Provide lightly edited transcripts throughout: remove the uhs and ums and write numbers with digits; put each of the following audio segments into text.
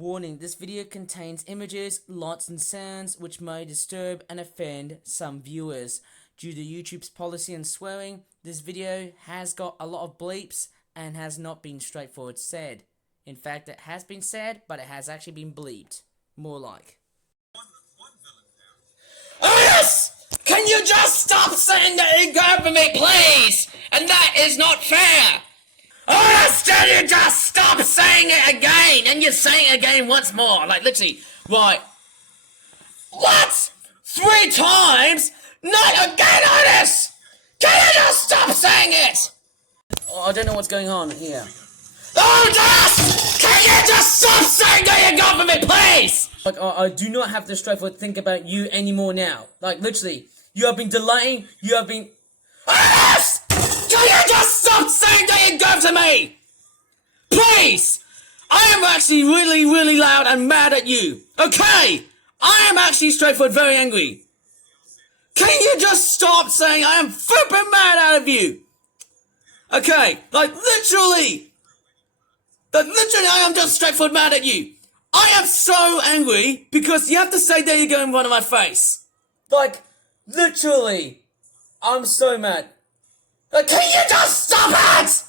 Warning, this video contains images, lights and sounds which may disturb and offend some viewers. Due to YouTube's policy on swearing, this video has got a lot of bleeps and has not been straightforward said. In fact, it has been said, but it has actually been bleeped. More like. Yes! Can you just stop saying that you go for me, please? And that is not fair! Yes, can you just stop saying it again? And you're saying it again once more. Like, literally, right. What? 3 times? Not again, Otis! Can you just stop saying it? Oh, I don't know what's going on here. Otis! Can you just stop saying that you go for me, please? Like, I do not have to straightforward think about you anymore now. Like, literally, you have been delaying, you have been... Otis! Can you just stop saying that you go to me? Please! I am actually really loud and mad at you. Okay? I am actually straightforward very angry. Can you just stop saying I am flipping mad out of you? Okay, like literally I am just straightforward mad at you. I am so angry because you have to say there you go in front of my face. Like, literally, I'm so mad. Like, can you just stop it?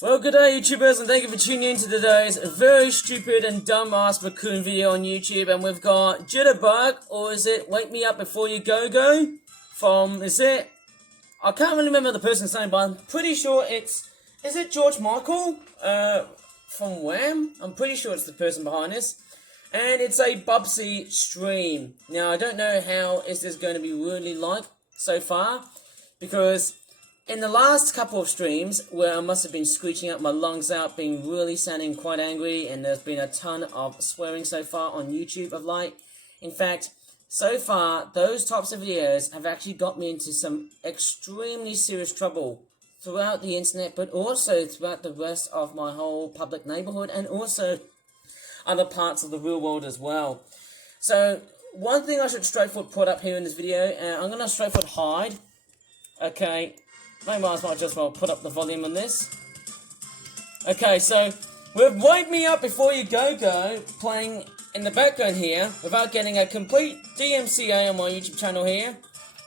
Well, good day YouTubers, and thank you for tuning in to today's very stupid and dumb-ass raccoon video on YouTube. And we've got Jitterbug, or is it Wake Me Up Before You Go from, is it? I can't really remember the person's name, but I'm pretty sure it's, is it George Michael? From Wham? I'm pretty sure it's the person behind this. And it's a Bubsy stream. Now, I don't know how is this going to be really like so far, because in the last couple of streams where I must have been screeching out my lungs out, being really sounding quite angry, and there's been a ton of swearing so far on YouTube of late. In fact, so far, those types of videos have actually got me into some extremely serious trouble throughout the internet, but also throughout the rest of my whole public neighborhood, and also other parts of the real world as well. So, one thing I should straightforward put up here in this video, I'm going to straightforward hide. Okay, I might as well just put up the volume on this. Okay, so, with Wake Me Up Before You Go playing in the background here, without getting a complete DMCA on my YouTube channel here,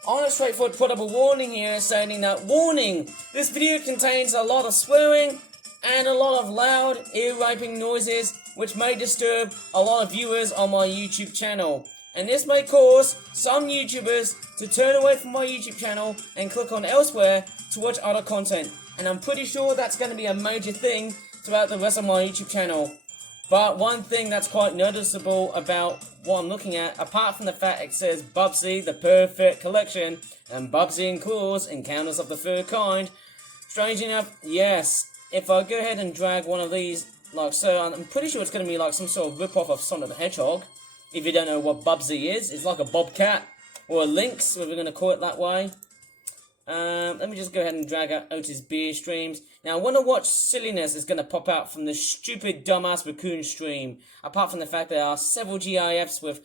I want to straightforward put up a warning here saying that, warning, this video contains a lot of swearing and a lot of loud, ear-raping noises which may disturb a lot of viewers on my YouTube channel. And this may cause some YouTubers to turn away from my YouTube channel and click on elsewhere to watch other content. And I'm pretty sure that's going to be a major thing throughout the rest of my YouTube channel. But one thing that's quite noticeable about what I'm looking at, apart from the fact it says Bubsy, the perfect collection, and Bubsy and Claws, encounters of the third kind, strange enough, yes, if I go ahead and drag one of these, like so, I'm pretty sure it's going to be like some sort of rip-off of Sonic the Hedgehog. If you don't know what Bubsy is, it's like a bobcat, or a lynx, if we're going to call it that way. Let me just go ahead and drag out Otis Beer streams. Now, I want to watch silliness is going to pop out from the stupid dumbass raccoon stream. Apart from the fact there are several GIFs with,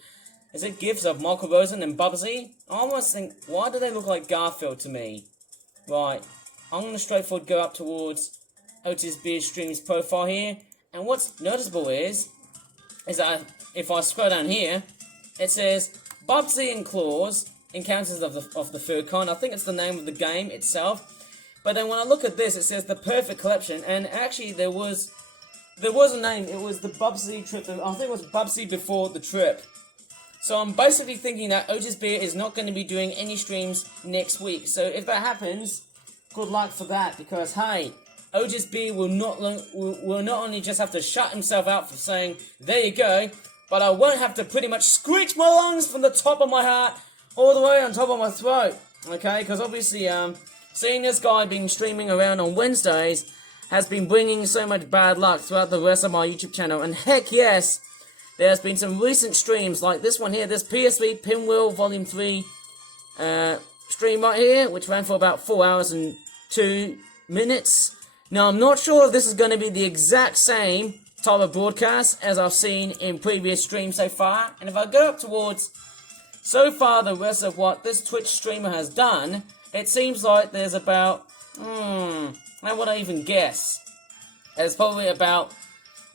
is it GIFs of Michael Rosen and Bubsy? I almost think, why do they look like Garfield to me? Right, I'm going to straightforward go up towards Otis Beer stream's profile here. And what's noticeable is that if I scroll down here, it says Bubsy and Claws, Encounters of the Third Kind. I think it's the name of the game itself. But then when I look at this, it says the perfect collection, and actually there was a name. It was the Bubsy trip. I think it was Bubsy before the trip. So I'm basically thinking that Otis Beer is not going to be doing any streams next week. So if that happens, good luck for that, because hey, Otis Beer will not only just have to shut himself out for saying there you go, but I won't have to pretty much screech my lungs from the top of my heart all the way on top of my throat, okay? Because obviously, seeing this guy being streaming around on Wednesdays has been bringing so much bad luck throughout the rest of my YouTube channel. And heck yes, there's been some recent streams like this one here, this PS3 Pinwheel Volume 3 stream right here, which ran for about 4 hours and 2 minutes. Now, I'm not sure if this is going to be the exact same type of broadcast as I've seen in previous streams so far. And if I go up towards so far the rest of what this Twitch streamer has done, it seems like there's about, how would I even guess? There's probably about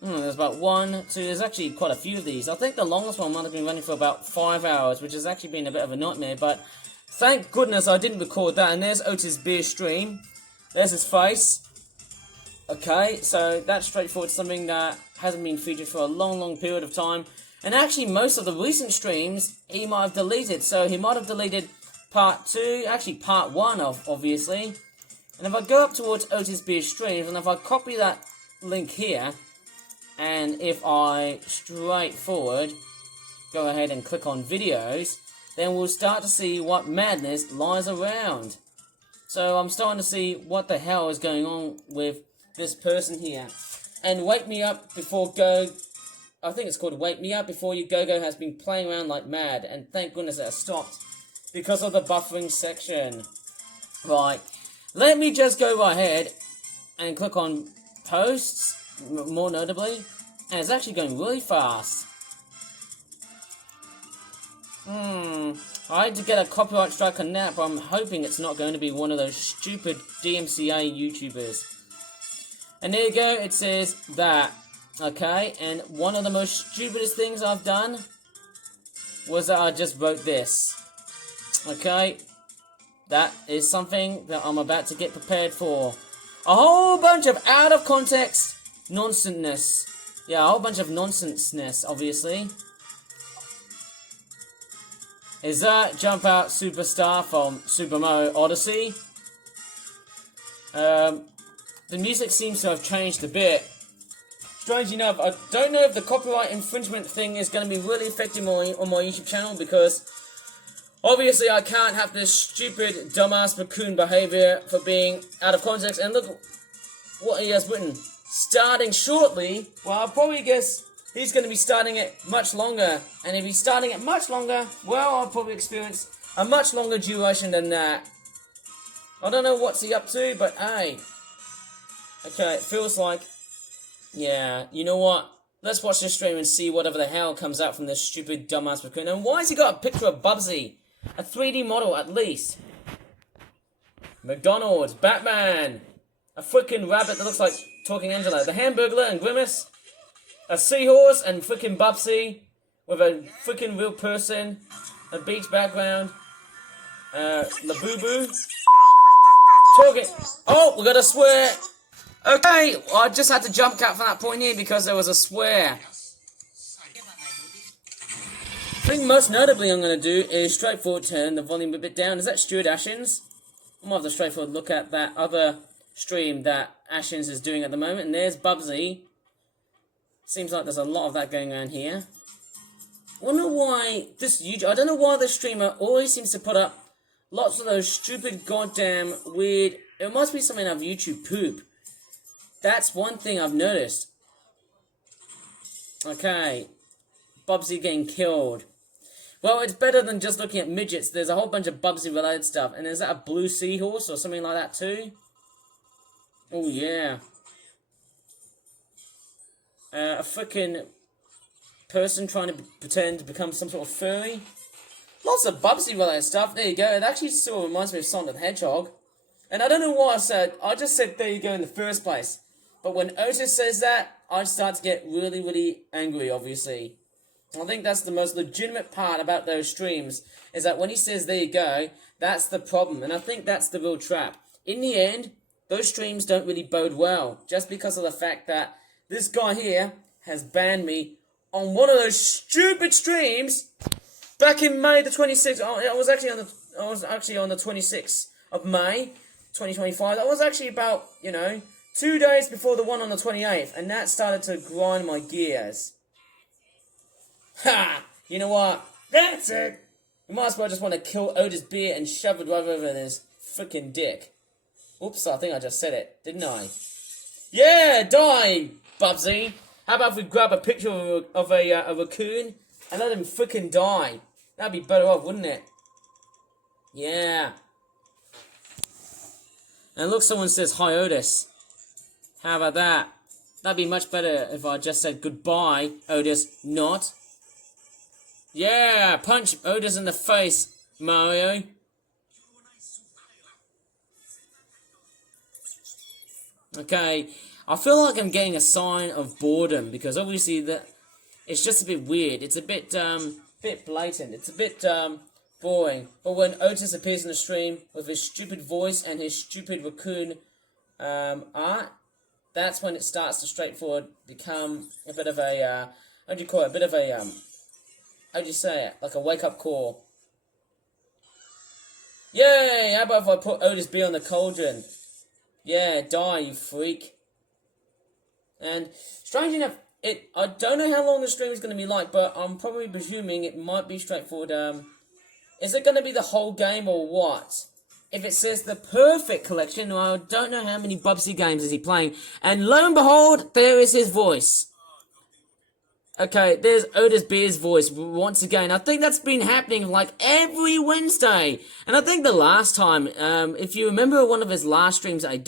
There's about 1, 2, there's actually quite a few of these. I think the longest one might have been running for about 5 hours, which has actually been a bit of a nightmare, but thank goodness I didn't record that. And there's Otis Beer stream. There's his face. Okay, so that's straightforward, something that hasn't been featured for a long period of time. And actually, most of the recent streams, he might have deleted. So he might have deleted part 2, actually part 1 of, obviously. And if I go up towards Otis Beer streams, and if I copy that link here, and if I straightforward go ahead and click on videos, then we'll start to see what madness lies around. So I'm starting to see what the hell is going on with this person here. And Wake Me Up Before Go, I think it's called Wake Me Up Before You Go has been playing around like mad, and thank goodness it has stopped because of the buffering section. Right, let me just go right ahead and click on posts, more notably, and it's actually going really fast. I had to get a copyright strike on that, but I'm hoping it's not going to be one of those stupid DMCA YouTubers. And there you go, it says that. Okay, and one of the most stupidest things I've done was that I just wrote this. Okay, that is something that I'm about to get prepared for. A whole bunch of out of context nonsense-ness. Yeah, a whole bunch of nonsense-ness, obviously. Is that Jump Out Superstar from Super Mario Odyssey? The music seems to have changed a bit. Strange enough, I don't know if the copyright infringement thing is going to be really affecting on my YouTube channel, because obviously I can't have this stupid dumbass raccoon behavior for being out of context. And look what he has written. Starting shortly. Well, I'll probably guess he's going to be starting it much longer. And if he's starting it much longer, well, I'll probably experience a much longer duration than that. I don't know what's he up to, but hey. Okay, it feels like, yeah, you know what? Let's watch this stream and see whatever the hell comes out from this stupid dumbass raccoon. And why has he got a picture of Bubsy? A 3D model, at least. McDonald's, Batman, a freaking rabbit that looks like Talking Angela, the Hamburglar and Grimace, a seahorse and freaking Bubsy with a freaking real person, a beach background, Labubu, talking. Oh, we got a swear. Okay, well, I just had to jump cut from that point here because there was a swear. I think most notably I'm going to do is straightforward turn the volume a bit down. Is that Stuart Ashens? I'm going to have to straightforward look at that other stream that Ashens is doing at the moment. And there's Bubsy. Seems like there's a lot of that going on here. I wonder why this YouTube... I don't know why this streamer always seems to put up lots of those stupid goddamn weird... It must be something of YouTube poop. That's one thing I've noticed. Okay. Bubsy getting killed. Well, it's better than just looking at midgets. There's a whole bunch of Bubsy related stuff. And is that a blue seahorse or something like that too? Oh yeah. A freaking person trying to pretend to become some sort of furry. Lots of Bubsy related stuff. There you go. It actually sort of reminds me of Sonic the Hedgehog. And I don't know why I just said there you go in the first place. But when Otis says that, I start to get really angry, obviously. I think that's the most legitimate part about those streams, is that when he says there you go, that's the problem. And I think that's the real trap. In the end, those streams don't really bode well, just because of the fact that this guy here has banned me on one of those stupid streams back in May the 26th. I was actually on the 26th of May 2025. That was actually about, 2 days before the one on the 28th, and that started to grind my gears. Ha! You know what? That's it! You might as well just want to kill Otis Beer and shove it right over his freaking dick. Oops, I think I just said it, didn't I? Yeah, die, Bubsy! How about if we grab a picture of a raccoon and let him freaking die? That'd be better off, wouldn't it? Yeah. And look, someone says, hi, Otis. How about that? That'd be much better if I just said goodbye, Otis, not. Yeah, punch Otis in the face, Mario. Okay, I feel like I'm getting a sign of boredom because obviously that it's just a bit weird. It's a bit blatant. It's a bit boring. But when Otis appears in the stream with his stupid voice and his stupid raccoon art, that's when it starts to straightforward become a bit of a how do you call it? A bit of a how do you say it? Like a wake up call. Yay! How about if I put Otis B on the cauldron? Yeah, die, you freak. And strange enough, I don't know how long the stream is going to be like, but I'm probably presuming it might be straightforward. Is it going to be the whole game or what? If it says the perfect collection, well, I don't know how many Bubsy games is he playing. And lo and behold, there is his voice. Okay, there's Otis Beer's voice once again. I think that's been happening like every Wednesday. And I think the last time, if you remember one of his last streams that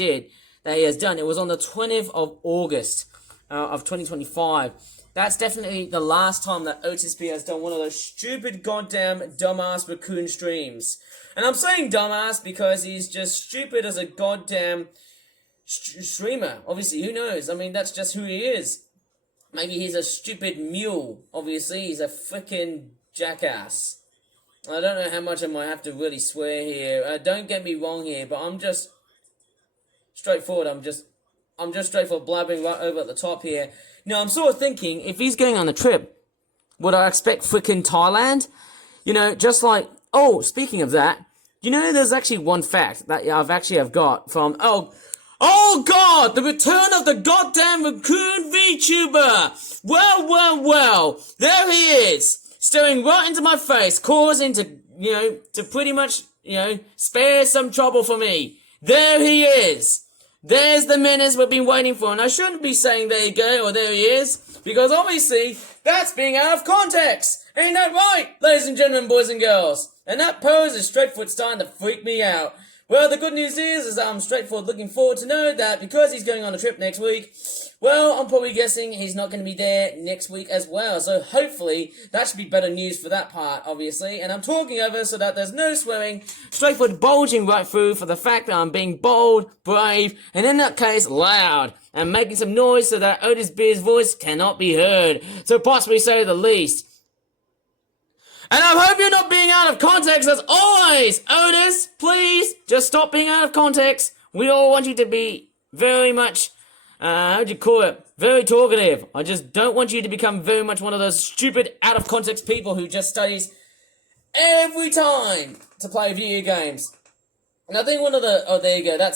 he has done, it was on the 20th of August of 2025. That's definitely the last time that Otis Beer has done one of those stupid goddamn dumbass raccoon streams. And I'm saying dumbass because he's just stupid as a goddamn streamer. Obviously, who knows? I mean, that's just who he is. Maybe he's a stupid mule. Obviously, he's a frickin' jackass. I don't know how much I might have to really swear here. Don't get me wrong here, but I'm just straightforward. I'm just straightforward blabbing right over at the top here. Now, I'm sort of thinking, if he's going on a trip, would I expect frickin' Thailand? You know, just like, oh, speaking of that, you know, there's actually one fact that I've got from, Oh God, the return of the goddamn raccoon VTuber! Well, there he is, staring right into my face, causing to pretty much, spare some trouble for me. There he is. There's the menace we've been waiting for, and I shouldn't be saying there you go, or there he is, because obviously, that's being out of context. Ain't that right, ladies and gentlemen, boys and girls? And that pose is straightforward starting to freak me out. Well, the good news is that I'm straightforward looking forward to know that because he's going on a trip next week, well, I'm probably guessing he's not going to be there next week as well. So hopefully that should be better news for that part, obviously. And I'm talking over so that there's no swearing, straightforward bulging right through for the fact that I'm being bold, brave, and in that case, loud, and making some noise so that Otis Beer's voice cannot be heard. So possibly say the least. And I hope you're not being out of context as always, Otis. Please, just stop being out of context. We all want you to be very much, very talkative. I just don't want you to become very much one of those stupid out of context people who just studies every time to play video games. And I think there you go,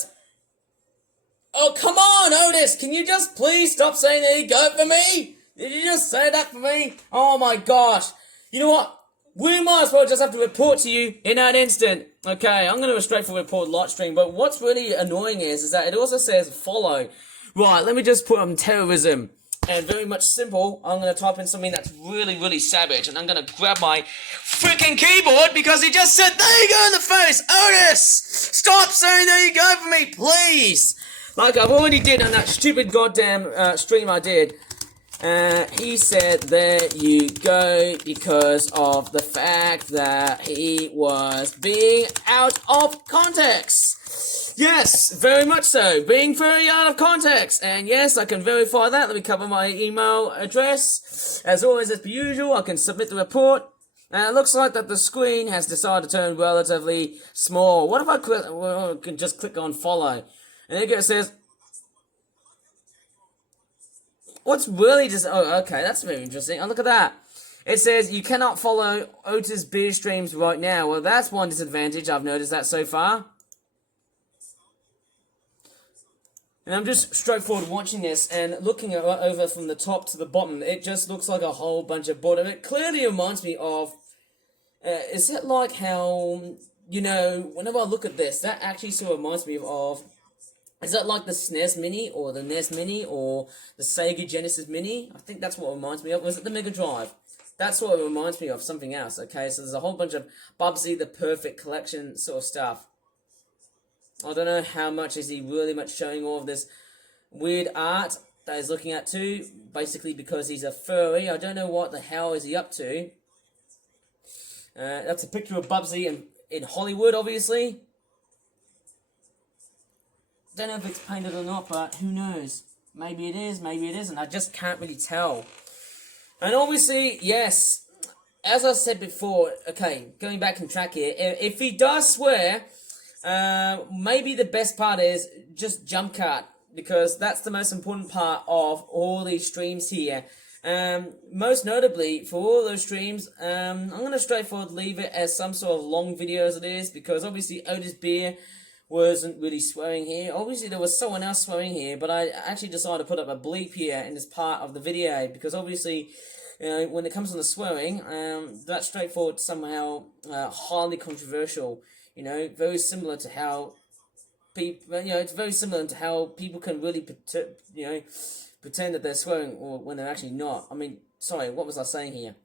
oh, come on, Otis, can you just please stop saying there you go for me? Did you just say that for me? Oh my gosh. You know what? We might as well just have to report to you in that instant. Okay, I'm going to do a straightforward report live stream, but what's really annoying is that it also says follow. Right, let me just put on terrorism. And very much simple, I'm going to type in something that's really, really savage, and I'm going to grab my freaking keyboard because he just said, there you go in the face, Otis! Stop saying there you go for me, please! Like I've already did on that stupid goddamn stream I did. He said, there you go, because of the fact that he was being out of context. Yes, very much so. Being very out of context. And yes, I can verify that. Let me cover my email address. As always, as per usual, I can submit the report. And it looks like that the screen has decided to turn relatively small. What if I can just click on follow? And it says, what's really just... Oh, okay, that's very interesting. Oh, look at that. It says, you cannot follow Otis Beer streams right now. Well, that's one disadvantage. I've noticed that so far. And I'm just straightforward watching this and looking at over from the top to the bottom. It just looks like a whole bunch of boredom. It clearly reminds me of... is that like how... whenever I look at this, that actually sort of reminds me of... Is that like the SNES Mini, or the NES Mini, or the Sega Genesis Mini? I think that's what it reminds me of. Was it the Mega Drive? That's what it reminds me of, something else, okay? So there's a whole bunch of Bubsy the Perfect Collection sort of stuff. I don't know how much is he really much showing all of this weird art that he's looking at too, basically because he's a furry. I don't know what the hell is he up to. That's a picture of Bubsy in Hollywood, obviously. Don't know if it's painted or not, but who knows. maybe it is, maybe it isn't. I just can't really tell. And obviously, yes, as I said before, okay, going back on track here, if he does swear, maybe the best part is just jump cut, because that's the most important part of all these streams here. Most notably, for all those streams, I'm going to straightforward leave it as some sort of long video as it is, because obviously Otis Beer wasn't really swearing here. Obviously there was someone else swearing here, but I actually decided to put up a bleep here in this part of the video, because obviously, when it comes to the swearing, that's straightforward, somehow highly controversial. Very similar to how people, it's very similar to how people can really, pretend that they're swearing or when they're actually not. I mean, sorry, what was I saying here?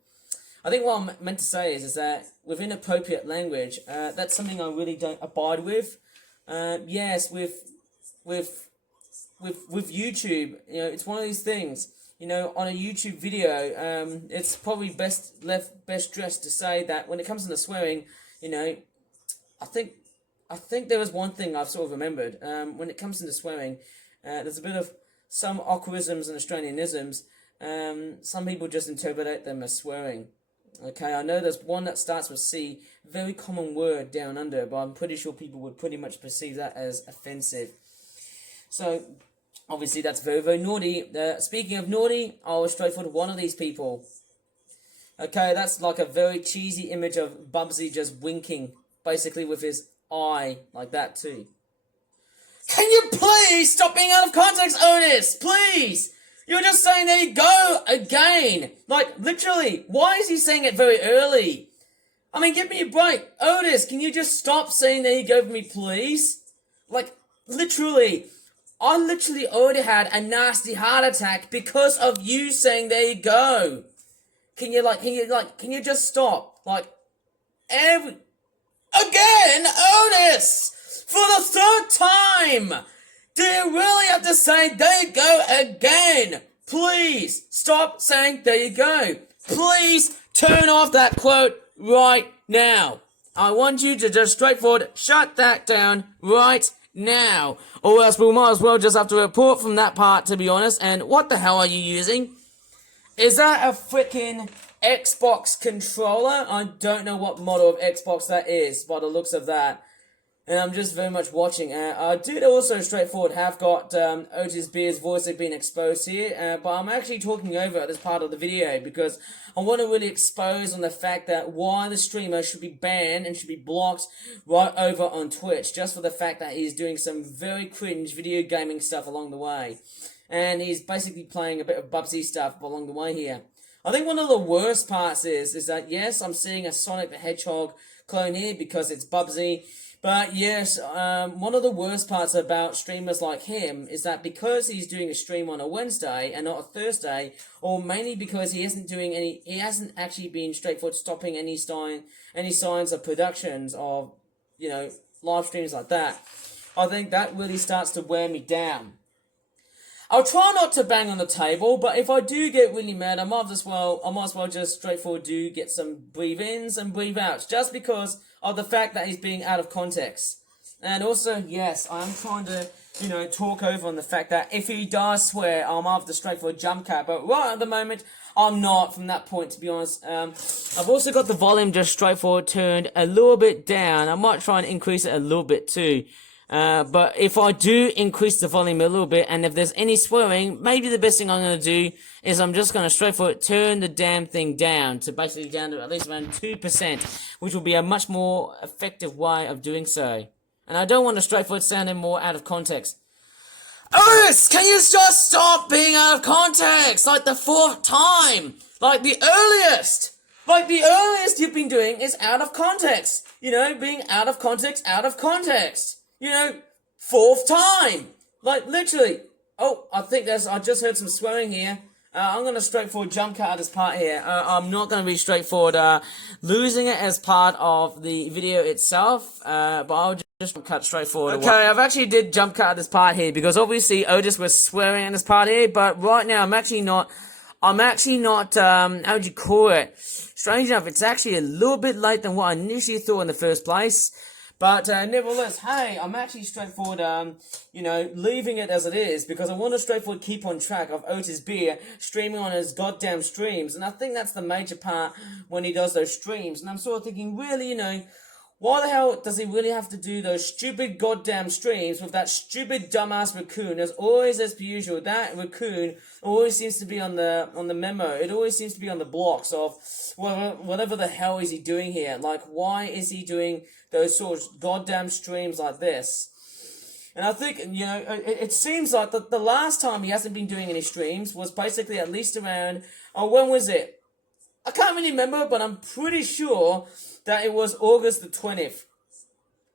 I think what I'm meant to say is that within appropriate language, that's something I really don't abide with. Yes, with YouTube, it's one of these things. On a YouTube video, it's probably best dressed to say that when it comes to the swearing, I think there was one thing I've sort of remembered. When it comes to the swearing, there's a bit of some awkwardisms and Australianisms. Some people just interpret them as swearing. Okay, I know there's one that starts with C, very common word down under, but I'm pretty sure people would pretty much perceive that as offensive. So, obviously that's very, very naughty. Speaking of naughty, I was straightforward one of these people. Okay, that's like a very cheesy image of Bubsy just winking, basically with his eye, like that too. Can you please stop being out of context, Otis? Please! You're just saying there you go again. Like, literally, why is he saying it very early? I mean, give me a break. Otis, can you just stop saying there you go for me, please? Like, literally, I literally already had a nasty heart attack because of you saying there you go. Can you just stop? Like, again, Otis! For the third time! Do you really have to say, there you go again? Please, stop saying, there you go. Please, turn off that quote right now. I want you to just straightforward shut that down right now. Or else we might as well just have to report from that part, to be honest. And what the hell are you using? Is that a freaking Xbox controller? I don't know what model of Xbox that is, by the looks of that. And I'm just very much watching. I did also straightforward have got Otis Beer's voice being exposed here, but I'm actually talking over this part of the video because I want to really expose on the fact that why the streamer should be banned and should be blocked right over on Twitch, just for the fact that he's doing some very cringe video gaming stuff along the way. And he's basically playing a bit of Bubsy stuff along the way here. I think one of the worst parts is that, yes, I'm seeing a Sonic the Hedgehog clone here because it's Bubsy. But yes, one of the worst parts about streamers like him is that because he's doing a stream on a Wednesday and not a Thursday, or mainly because he hasn't actually been straightforward stopping any signs of productions of, live streams like that, I think that really starts to wear me down. I'll try not to bang on the table, but if I do get really mad, I might as well just straightforward get some breathe-ins and breathe-outs, just because of the fact that he's being out of context. And also, yes, I'm trying to, talk over on the fact that if he does swear, I'm after straightforward jump cut, but right at the moment, I'm not from that point, to be honest. I've also got the volume just straightforward turned a little bit down. I might try and increase it a little bit too. But if I do increase the volume a little bit, and if there's any swearing, maybe the best thing I'm going to do is I'm just going to straightforward turn the damn thing down to basically down to at least around 2%, which will be a much more effective way of doing so. And I don't want to straightforward sound any more out of context. Otis, can you just stop being out of context? Like the 4th time. Like the earliest you've been doing is out of context. Being out of context, out of context. 4th time. Like, literally. Oh, I just heard some swearing here. I'm going to straightforward jump cut this part here. I'm not going to be straightforward losing it as part of the video itself. But I'll just cut straightforward. Okay, I've actually did jump cut this part here because obviously Otis was swearing in this part here. But right now I'm actually not, how would you call it? Strange enough, it's actually a little bit late than what I initially thought in the first place. But nevertheless, hey, I'm actually straightforward, leaving it as it is because I want to straightforward keep on track of Otis Beer streaming on his goddamn streams. And I think that's the major part when he does those streams. And I'm sort of thinking, really, why the hell does he really have to do those stupid goddamn streams with that stupid dumbass raccoon? As always, as per usual, that raccoon always seems to be on the memo. It always seems to be on the blocks of whatever the hell is he doing here. Like, why is he doing those sort of goddamn streams like this? And I think, it seems like the last time he hasn't been doing any streams was basically at least around, when was it? I can't really remember, but I'm pretty sure that it was August the 20th.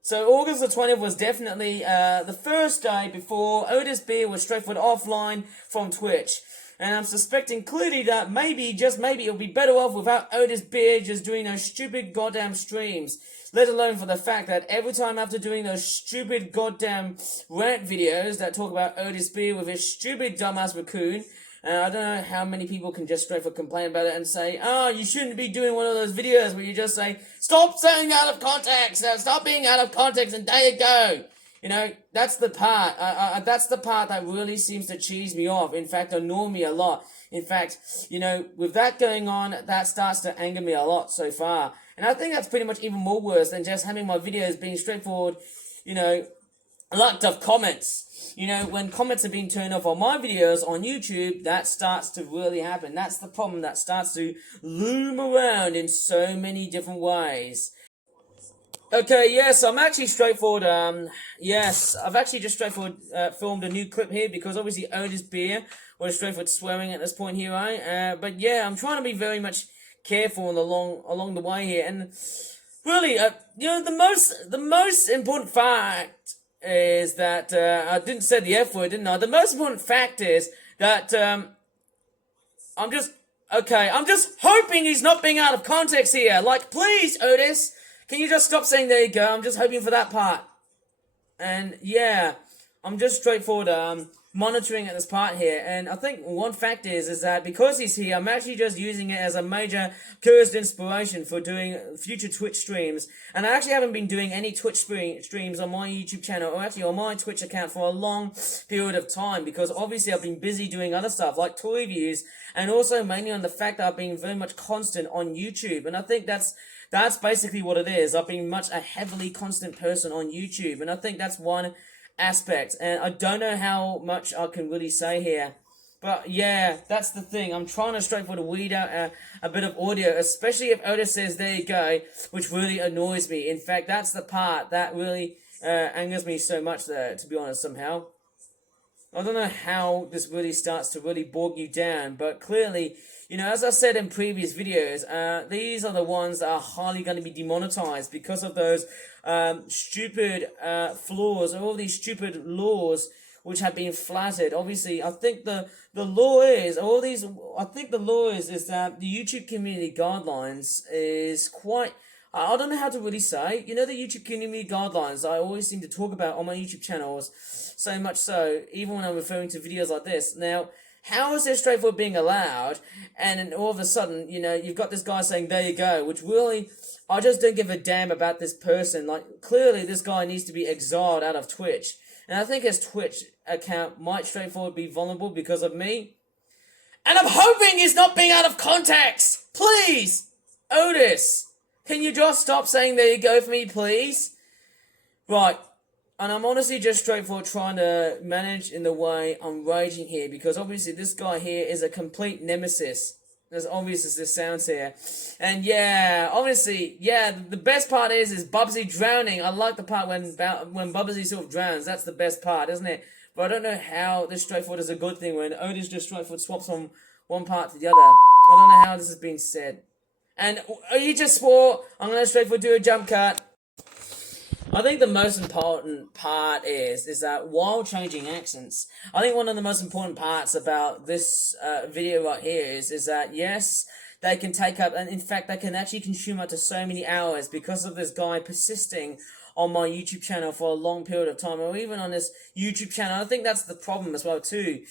So August the 20th was definitely the first day before Otis Beer was straightforward offline from Twitch. And I'm suspecting clearly that maybe, just maybe, it'll be better off without Otis Beer just doing those stupid goddamn streams. Let alone for the fact that every time after doing those stupid goddamn rant videos that talk about Otis Beer with his stupid dumbass raccoon, I don't know how many people can just straightforward complain about it and say, you shouldn't be doing one of those videos where you just say, stop saying out of context, stop being out of context, and there you go. That's the part, that's the part that really seems to cheese me off. In fact, annoy me a lot. In fact, with that going on, that starts to anger me a lot so far. And I think that's pretty much even more worse than just having my videos being straightforward, lacked of comments. When comments are being turned off on my videos on YouTube, that starts to really happen. That's the problem that starts to loom around in so many different ways. Okay, yes, I'm actually straightforward, I've actually just straightforward filmed a new clip here because obviously Otis Beer was straightforward swearing at this point here, right? But yeah, I'm trying to be very much careful along the way here. And really, the most important fact is that, I didn't say the F word, didn't I? The most important fact is that, I'm just hoping he's not being out of context here. Like, please, Otis, can you just stop saying there you go? I'm just hoping for that part. And yeah, I'm just straightforward, monitoring at this part here. And I think one fact is that because he's here, I'm actually just using it as a major cursed inspiration for doing future Twitch streams. And I actually haven't been doing any Twitch streams on my YouTube channel, or actually on my Twitch account, for a long period of time, because obviously I've been busy doing other stuff like toy reviews, and also mainly on the fact that I've been very much constant on YouTube. And I think that's basically what it is. I've been much a heavily constant person on YouTube, and I think that's one aspect, and I don't know how much I can really say here, but yeah, that's the thing. I'm trying to straightforward weed out a bit of audio, especially if Otis says there you go, which really annoys me. In fact, that's the part that really angers me so much there, to be honest, somehow. I don't know how this really starts to really bog you down, but clearly, as I said in previous videos, these are the ones that are highly going to be demonetized because of those stupid flaws, all these stupid laws which have been flattered. Obviously, I think the law is, is that the YouTube community guidelines is quite, I don't know how to really say, the YouTube community guidelines I always seem to talk about on my YouTube channels, so much so, even when I'm referring to videos like this. Now, how is this straightforward being allowed, and then all of a sudden, you've got this guy saying, there you go, which really, I just don't give a damn about this person. Like, clearly this guy needs to be exiled out of Twitch. And I think his Twitch account might straightforward be vulnerable because of me. And I'm hoping he's not being out of context! Please! Otis! Can you just stop saying there you go for me, please? Right. And I'm honestly just straightforward trying to manage in the way I'm raging here, because obviously this guy here is a complete nemesis. As obvious as this sounds here. And yeah, obviously, yeah, the best part is Bubsy drowning. I like the part when Bubsy sort of drowns. That's the best part, isn't it? But I don't know how this straightforward is a good thing when Otis just straightforward swaps from one part to the other. I don't know how this has been said. And you just swore, I'm going to straightforward do a jump cut. I think the most important part is that while changing accents, I think one of the most important parts about this video right here is that, yes, they can take up, and in fact, they can actually consume up to so many hours because of this guy persisting on my YouTube channel for a long period of time, or even on this YouTube channel. I think that's the problem as well, too.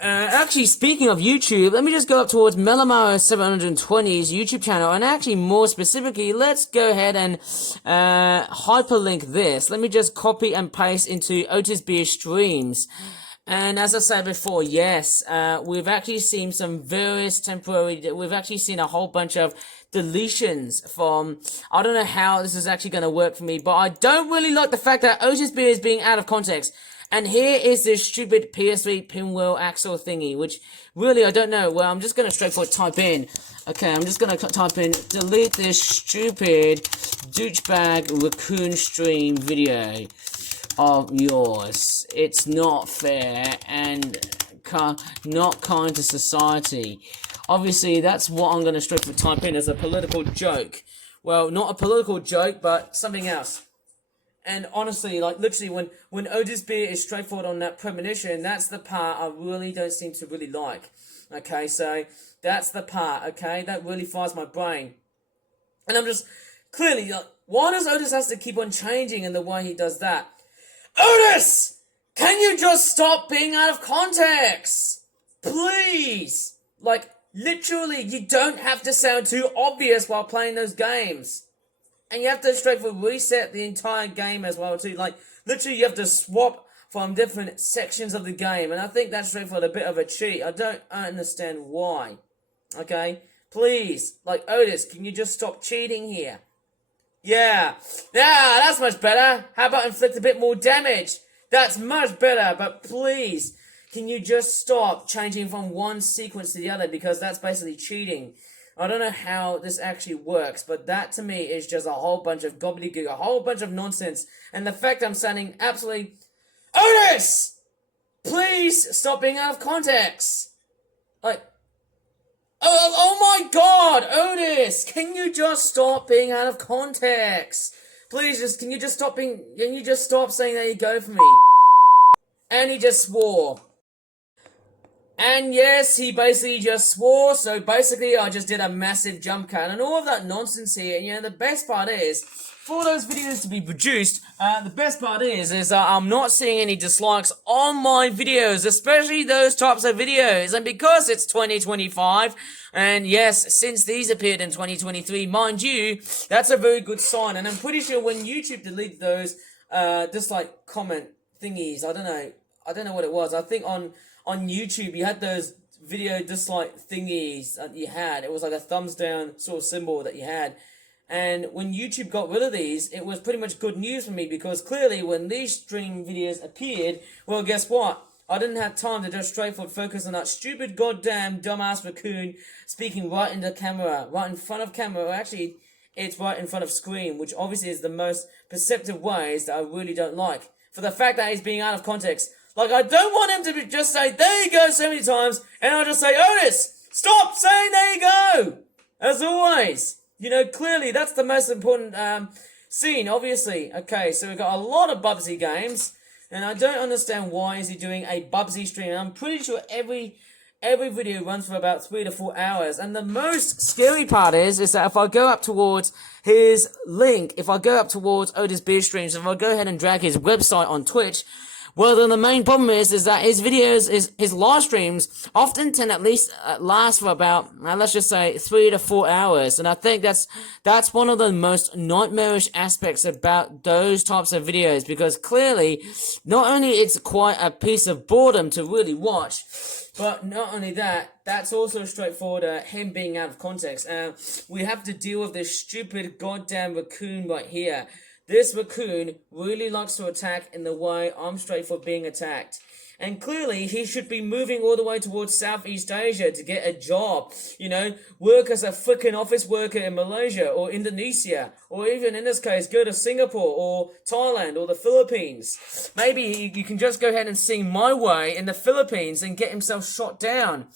Actually, speaking of YouTube, let me just go up towards Melamaro 720's YouTube channel, and actually, more specifically, let's go ahead and hyperlink this. Let me just copy and paste into Otis Beer Streams. And as I said before, yes, we've actually seen some various we've actually seen a whole bunch of deletions from, I don't know how this is actually going to work for me, but I don't really like the fact that Otis Beer is being out of context. And here is this stupid PS3 pinwheel axle thingy, which really, I don't know. Well, I'm just going to straightforward type in. Okay, I'm just going to type in, delete this stupid douchebag raccoon stream video of yours. It's not fair and not kind to society. Obviously, that's what I'm going to straightforward type in as a political joke. Well, not a political joke, but something else. And honestly, like literally, when Otis Beer is straightforward on that premonition, that's the part I really don't seem to really like. Okay, so that's the part. Okay, that really fires my brain. And I'm just clearly like, why does Otis have to keep on changing in the way he does that? Otis, can you just stop being out of context, please? Like literally, you don't have to sound too obvious while playing those games. And you have to straightforward reset the entire game as well too. Like, literally you have to swap from different sections of the game. And I think that's straightforward a bit of a cheat. I don't understand why. Okay? Please. Like, Otis, can you just stop cheating here? Yeah. Yeah, that's much better. How about inflict a bit more damage? That's much better. But please, can you just stop changing from one sequence to the other? Because that's basically cheating. I don't know how this actually works, but that to me is just a whole bunch of gobbledygook, a whole bunch of nonsense. And the fact I'm sounding absolutely... Otis! Please stop being out of context! Like... Oh my god, Otis! Can you just stop being out of context? Please, can you just stop saying there you go for me? And he just swore. And yes, he basically just swore, so basically I just did a massive jump cut and all of that nonsense here. And, you know, the best part is, for those videos to be produced, the best part is I'm not seeing any dislikes on my videos, especially those types of videos. And because it's 2025, and yes, since these appeared in 2023, mind you, that's a very good sign. And I'm pretty sure when YouTube deleted those, dislike comment thingies, I don't know what it was. I think on YouTube, you had those video dislike thingies that you had. It was like a thumbs down sort of symbol that you had. And when YouTube got rid of these, it was pretty much good news for me because clearly when these stream videos appeared, well, guess what? I didn't have time to just straightforward focus on that stupid goddamn dumbass raccoon speaking right into camera, right in front of camera. Well, actually, it's right in front of screen, which obviously is the most perceptive ways that I really don't like. For the fact that he's being out of context. Like, I don't want him to just say, there you go, so many times, and I'll just say, Otis, stop saying there you go! As always. You know, clearly, that's the most important, scene, obviously. Okay, so we've got a lot of Bubsy games, and I don't understand why is he doing a Bubsy stream. I'm pretty sure every video runs for about 3 to 4 hours, and the most scary part is that if I go up towards his link, if I go up towards Otis Beer Streams, if I go ahead and drag his website on Twitch, well, then the main problem is that his videos, his live streams often tend at least last for about, let's just say 3 to 4 hours. And I think that's one of the most nightmarish aspects about those types of videos, because clearly, not only it's quite a piece of boredom to really watch, but not only that, that's also straightforward, him being out of context. We have to deal with this stupid goddamn raccoon right here. This raccoon really likes to attack in the way I'm straightforward being attacked. And clearly, he should be moving all the way towards Southeast Asia to get a job. You know, work as a frickin' office worker in Malaysia or Indonesia. Or even, in this case, go to Singapore or Thailand or the Philippines. Maybe you can just go ahead and sing My Way in the Philippines and get himself shot down.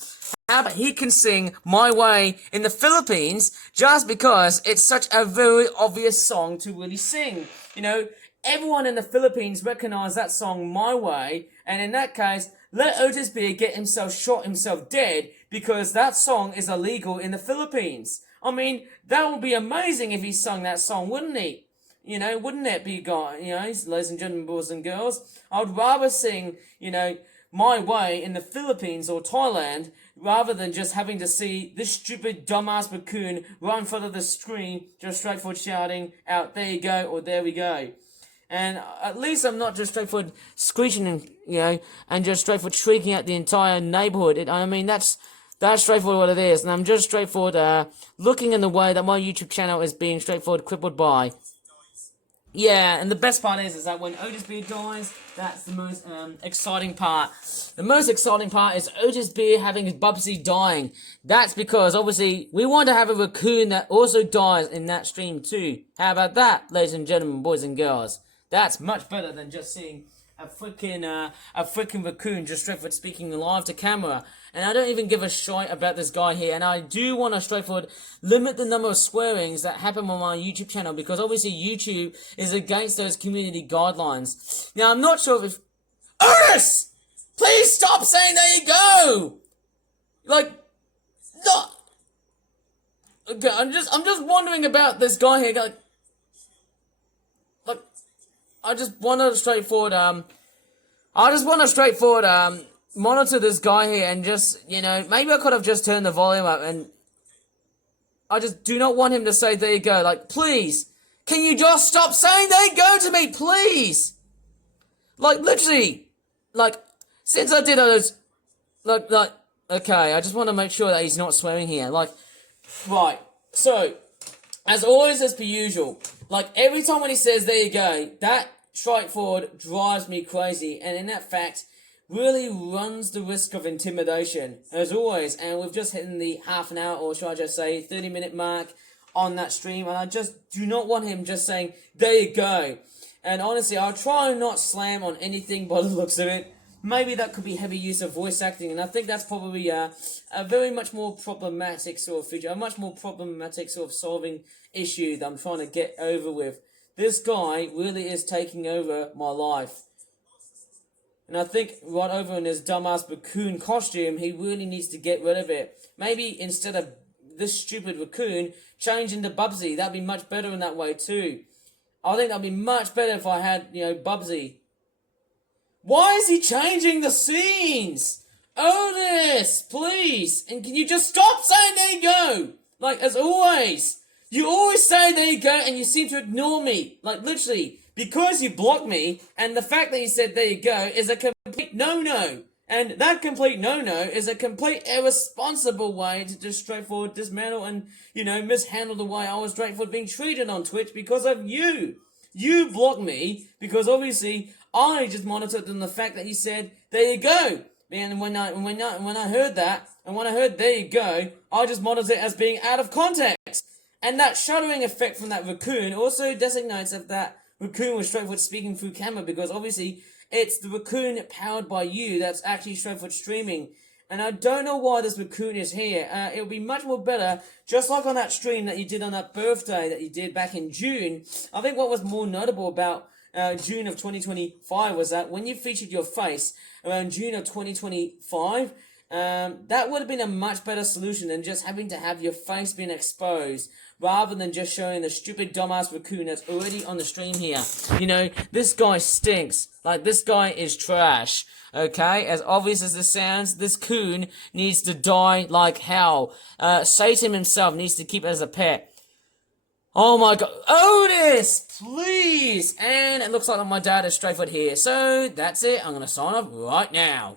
How about he can sing My Way in the Philippines just because it's such a very obvious song to really sing. You know, everyone in the Philippines recognize that song My Way, and in that case, let Otis Beer get himself dead because that song is illegal in the Philippines. I mean, that would be amazing if he sung that song, wouldn't he? You know, wouldn't it be, ladies and gentlemen, boys and girls? I would rather sing, you know, my way in the Philippines or Thailand, rather than just having to see this stupid dumbass Bakun right in front of the screen, just straightforward shouting out, there you go, or there we go. And at least I'm not just straightforward screeching, and just straightforward shrieking at the entire neighborhood. I mean, that's straightforward what it is. And I'm just straightforward looking in the way that my YouTube channel is being straightforward crippled by. Yeah, and the best part is that when Otis Beer dies, that's the most exciting part. The most exciting part is Otis Beer having his Bubsy dying. That's because, obviously, we want to have a raccoon that also dies in that stream too. How about that, ladies and gentlemen, boys and girls? That's much better than just seeing a freaking raccoon just straightforward speaking live to camera. And I don't even give a shite about this guy here. And I do want to straightforward limit the number of swearings that happen on my YouTube channel, because obviously YouTube is against those community guidelines. Now, I'm not sure if... Otis! Please stop saying there you go! Like, no... Okay, I'm just wondering about this guy here. Like, I just want to straightforward, monitor this guy here and just, maybe I could have just turned the volume up, and I just do not want him to say, there you go. Like, please, can you just stop saying there you go to me, please? Like, literally, like, since I did those, okay, I just want to make sure that he's not swearing here. Like, right, so, as always, as per usual, like, every time when he says there you go, that straightforward drives me crazy, and in that fact, really runs the risk of intimidation, as always. And we've just hit the half an hour, or should I just say 30-minute mark on that stream, and I just do not want him just saying, there you go. And honestly, I'll try and not slam on anything by the looks of it. Maybe that could be heavy use of voice acting, and I think that's probably a very much more problematic sort of feature, a much more problematic sort of solving issue that I'm trying to get over with. This guy really is taking over my life. And I think right over in his dumbass raccoon costume, he really needs to get rid of it. Maybe instead of this stupid raccoon, change into Bubsy. That'd be much better in that way too. I think that'd be much better if I had, Bubsy. Why is he changing the scenes? Otis, please. And can you just stop saying there you go? Like, as always. You always say there you go, and you seem to ignore me. Like, literally. Because you blocked me, and the fact that you said there you go is a complete no-no. And that complete no-no is a complete irresponsible way to just straightforward dismantle and, mishandle the way I was straightforward being treated on Twitch because of you. You blocked me because obviously I just monitored on the fact that you said there you go. And when I heard that, and when I heard there you go, I just monitored it as being out of context. And that shuddering effect from that raccoon also designates that raccoon was straightforward speaking through camera, because obviously it's the raccoon powered by you that's actually straightforward streaming. And I don't know why this raccoon is here. It would be much more better, just like on that stream that you did on that birthday that you did back in June. I think what was more notable about June of 2025 was that when you featured your face around June of 2025, that would have been a much better solution than just having to have your face being exposed, rather than just showing the stupid dumbass raccoon that's already on the stream here. This guy stinks. Like, this guy is trash. Okay? As obvious as this sounds, this coon needs to die like hell. Satan himself needs to keep it as a pet. Oh my god. Otis! Please! And it looks like my dad is straightforward here. So, that's it. I'm gonna sign off right now.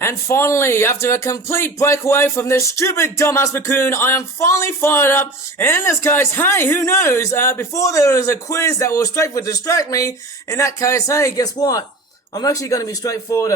And finally, after a complete breakaway from this stupid dumbass raccoon, I am finally fired up. And in this case, hey, who knows? Before there was a quiz that will straightforward distract me. In that case, hey, guess what? I'm actually going to be straightforward,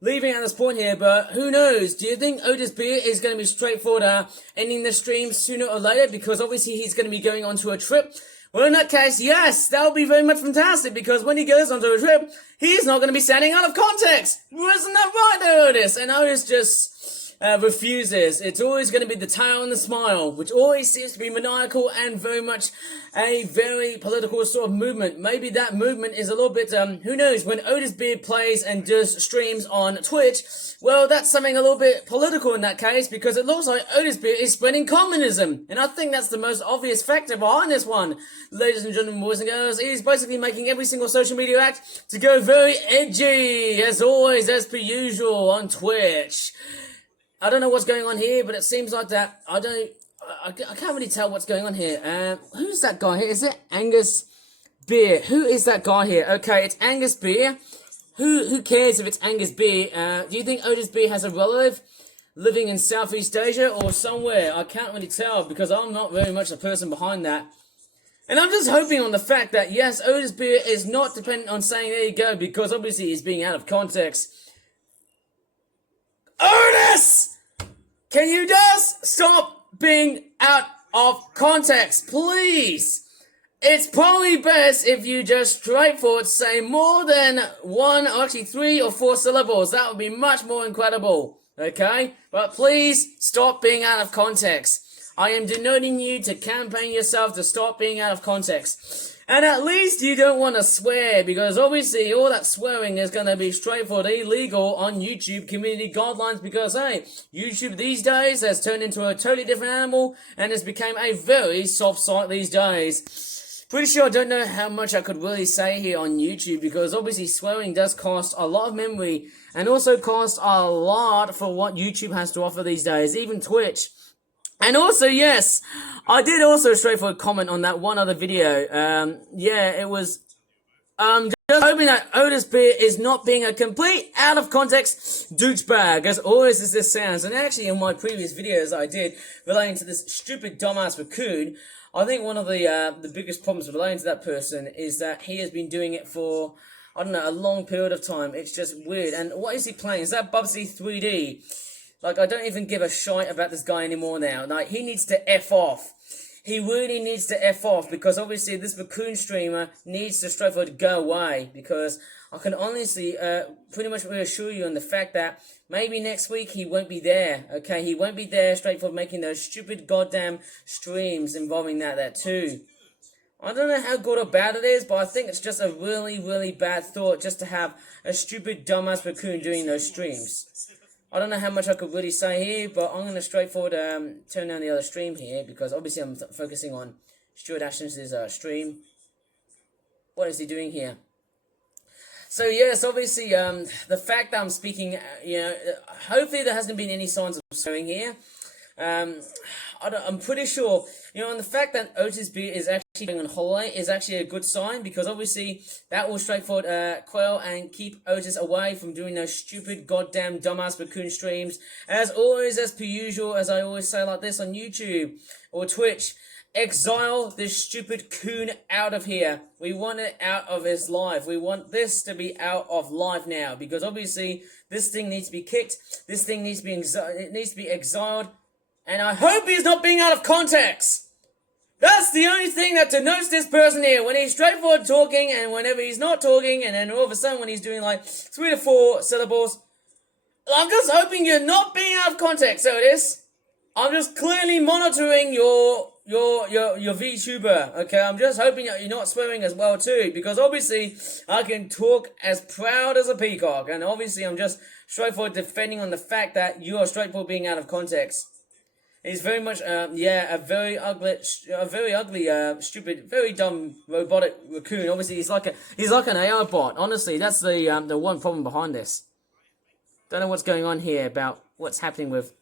leaving at this point here, but who knows? Do you think Otis Beer is going to be straightforward, ending the stream sooner or later? Because obviously he's going to be going on to a trip. Well, in that case, yes, that would be very much fantastic, because when he goes onto a trip, he's not going to be sounding out of context. Isn't that right there, Otis? And Otis just refuses. It's always going to be the tail and the smile, which always seems to be maniacal and very much a very political sort of movement. Maybe that movement is a little bit, who knows, when Otis Beard plays and does streams on Twitch, well, that's something a little bit political in that case, because it looks like Otis Beard is spreading communism. And I think that's the most obvious factor behind this one. Ladies and gentlemen, boys and girls, he's basically making every single social media act to go very edgy, as always, as per usual on Twitch. I don't know what's going on here, but it seems like that. I can't really tell what's going on here. Who's that guy here? Is it Angus Beer? Who is that guy here? Okay, it's Angus Beer. Who cares if it's Angus Beer? Do you think Otis Beer has a relative living in Southeast Asia or somewhere? I can't really tell because I'm not very much the person behind that. And I'm just hoping on the fact that, yes, Otis Beer is not dependent on saying there you go, because obviously he's being out of context. Otis! Can you just stop being out of context, please? It's probably best if you just straightforward say more than one, or actually 3 or 4 syllables. That would be much more incredible, okay? But please stop being out of context. I am denoting you to campaign yourself to stop being out of context. And at least you don't want to swear, because obviously all that swearing is going to be straightforward illegal on YouTube community guidelines, because, hey, YouTube these days has turned into a totally different animal and has become a very soft site these days. Pretty sure I don't know how much I could really say here on YouTube, because obviously swearing does cost a lot of memory and also cost a lot for what YouTube has to offer these days, even Twitch. And also, yes, I did also straightforward comment on that one other video. Yeah, it was, just hoping that Otis Beer is not being a complete out of context douchebag, as always as this sounds. And actually, in my previous videos I did relating to this stupid dumbass raccoon, I think one of the biggest problems relating to that person is that he has been doing it for, I don't know, a long period of time. It's just weird. And what is he playing? Is that Bubsy 3D? Like, I don't even give a shite about this guy anymore now. Like, he needs to F off. He really needs to F off, because obviously this raccoon streamer needs to straightforward go away, because I can honestly pretty much reassure you on the fact that maybe next week he won't be there, okay? He won't be there straightforward making those stupid goddamn streams involving that too. I don't know how good or bad it is, but I think it's just a really, really bad thought just to have a stupid dumbass raccoon doing those streams. I don't know how much I could really say here, but I'm going to straightforward turn down the other stream here, because obviously I'm focusing on Stuart Ashton's stream. What is he doing here? So yes, obviously the fact that I'm speaking, hopefully there hasn't been any signs of swearing here. I'm pretty sure, and the fact that Otis Beer is actually going on holiday is actually a good sign, because obviously that will straightforward quell and keep Otis away from doing those stupid goddamn dumbass raccoon streams. As always, as per usual, as I always say like this on YouTube or Twitch, exile this stupid coon out of here. We want it out of his life. We want this to be out of life now, because obviously this thing needs to be kicked. This thing needs to be exiled. And I hope he's not being out of context. That's the only thing that denotes this person here. When he's straightforward talking, and whenever he's not talking, and then all of a sudden when he's doing like 3 to 4 syllables. I'm just hoping you're not being out of context, Otis. I'm just clearly monitoring your VTuber, okay? I'm just hoping that you're not swearing as well too, because obviously I can talk as proud as a peacock, and obviously I'm just straightforward defending on the fact that you are straightforward being out of context. He's very much, a very ugly, stupid, very dumb robotic raccoon. Obviously, he's like an AI bot. Honestly, that's the one problem behind this. Don't know what's going on here about what's happening with.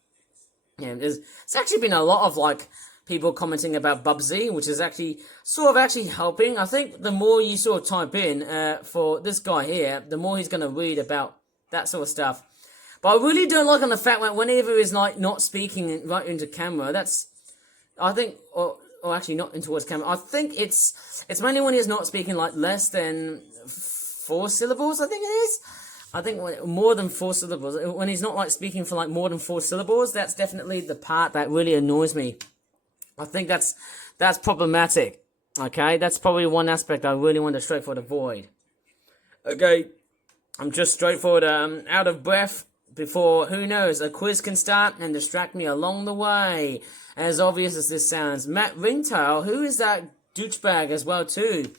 There's actually been a lot of people commenting about Bubsy, which is actually sort of helping. I think the more you sort of type in for this guy here, the more he's going to read about that sort of stuff. But I really don't like on the fact that whenever he's not speaking right into camera, I think, or actually not in towards camera, I think it's mainly when he's not speaking less than 4 syllables, I think it is. I think more than 4 syllables. When he's not speaking for more than 4 syllables, that's definitely the part that really annoys me. I think that's problematic. Okay, that's probably one aspect I really want to straightforward avoid. Okay, I'm just straightforward out of breath, before, who knows, a quiz can start and distract me along the way. As obvious as this sounds, Matt Ringtail, who is that douchebag as well too?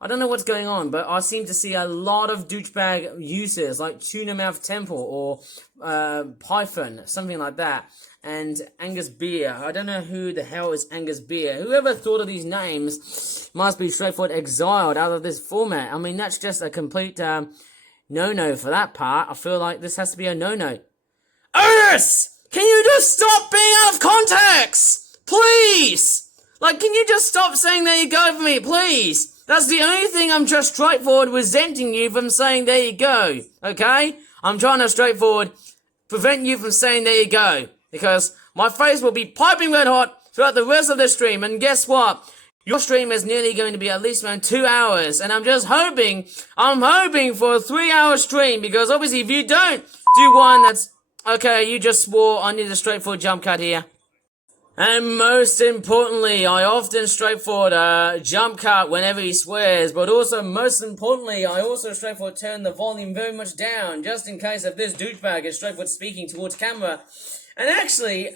I don't know what's going on, but I seem to see a lot of douchebag uses like Tuna Mouth Temple or Python, something like that. And Angus Beer. I don't know who the hell is Angus Beer. Whoever thought of these names must be straightforward exiled out of this format. I mean, that's just a complete no-no for that part. I feel like this has to be a no-no. Ernest! Can you just stop being out of context? Please! Like, can you just stop saying there you go for me, please? That's the only thing I'm just straightforward resenting you from saying there you go, okay? I'm trying to straightforward prevent you from saying there you go, because my face will be piping red hot throughout the rest of the stream, and guess what? Your stream is nearly going to be at least around 2 hours, and I'm hoping for a 3-hour stream, because obviously if you don't do one that's, okay, you just swore, I need a straightforward jump cut here. And most importantly, I often straightforward jump cut whenever he swears, but also most importantly, I also straightforward turn the volume very much down, just in case if this douchebag is straightforward speaking towards camera. And actually,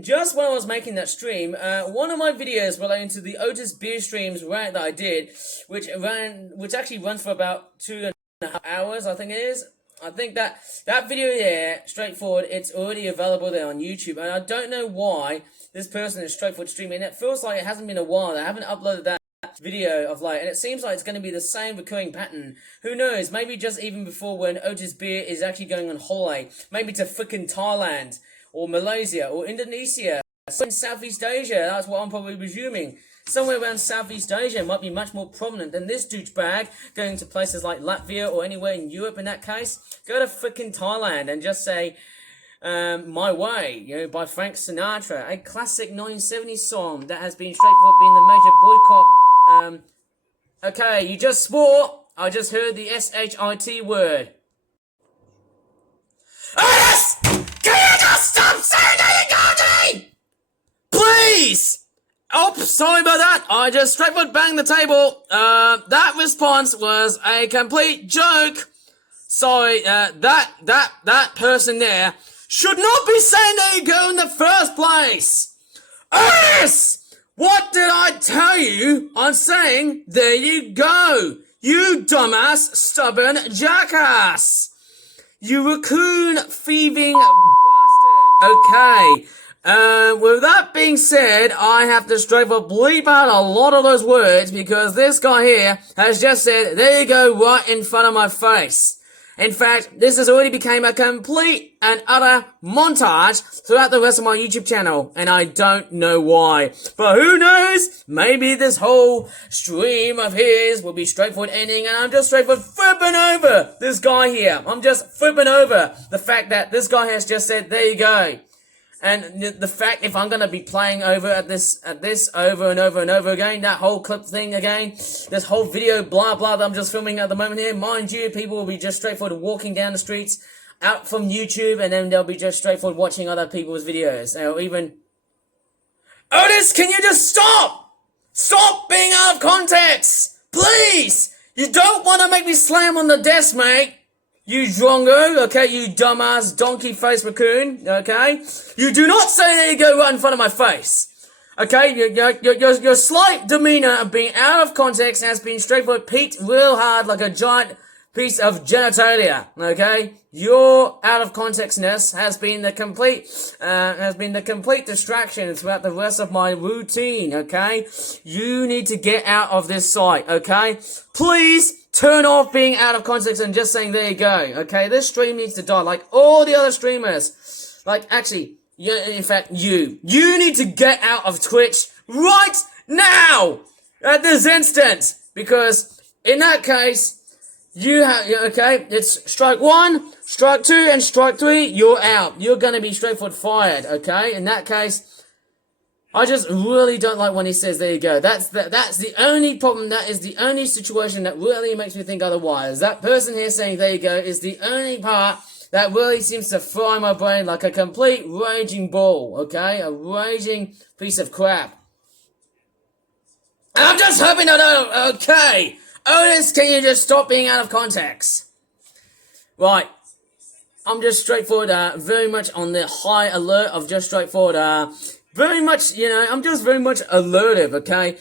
just when I was making that stream, one of my videos relating to the Otis Beer Streams rant that I did, which actually runs for about 2.5 hours, I think it is. I think that video there, straightforward, it's already available there on YouTube, and I don't know why this person is straightforward streaming. It feels like it hasn't been a while. They haven't uploaded that video of like, and it seems like it's going to be the same recurring pattern. Who knows? Maybe just even before when Otis Beer is actually going on holiday, maybe to frickin' Thailand or Malaysia or Indonesia, in Southeast Asia. That's what I'm probably presuming. Somewhere around Southeast Asia might be much more prominent than this douchebag going to places like Latvia or anywhere in Europe. In that case, go to frickin' Thailand and just say, My Way, you know, by Frank Sinatra, a classic 1970s song that has been straightforward being the major boycott. Okay, you just swore. I just heard the S-H-I-T word. Ernest! Can you just stop saying that you go to me? Please! Oh, sorry about that. I just straightforward banged the table. That response was a complete joke. Sorry, that person there should not be saying there you go in the first place. Ernest! What did I tell you? I'm saying there you go. You dumbass, stubborn jackass. You raccoon thieving bastard. Okay. With that being said, I have to straightforward bleep out a lot of those words because this guy here has just said, there you go, right in front of my face. In fact, this has already become a complete and utter montage throughout the rest of my YouTube channel, and I don't know why. But who knows? Maybe this whole stream of his will be straightforward ending, and I'm just straightforward flipping over this guy here. I'm just flipping over the fact that this guy has just said, there you go. And the fact, if I'm gonna be playing over at this over and over and over again, that whole clip thing again, this whole video blah blah that I'm just filming at the moment here, mind you, people will be just straightforward walking down the streets out from YouTube, and then they'll be just straightforward watching other people's videos. Or even, Otis, can you just stop? Stop being out of context, please. You don't want to make me slam on the desk, mate. You drongo, okay, you dumbass donkey-faced raccoon, okay? You do not say there you go right in front of my face, okay? Your slight demeanor of being out of context has been straightforward peaked real hard like a giant piece of genitalia, okay? Your out of contextness has been the complete distraction throughout the rest of my routine, okay? You need to get out of this site, okay? Please turn off being out of context and just saying there you go, okay? This stream needs to die like all the other streamers. Like, actually, in fact, you need to get out of Twitch right now at this instant, because in that case, you have, okay, it's strike 1, strike 2, and strike 3, you're out. You're gonna be straightforward fired, okay? In that case, I just really don't like when he says, there you go. That's the only problem, that is the only situation that really makes me think otherwise. That person here saying, there you go, is the only part that really seems to fry my brain like a complete raging ball, okay? A raging piece of crap. And I'm just hoping that, okay, Otis, can you just stop being out of context? Right. I'm just straightforward, very much on the high alert of just straightforward, very much, I'm just very much alertive, okay?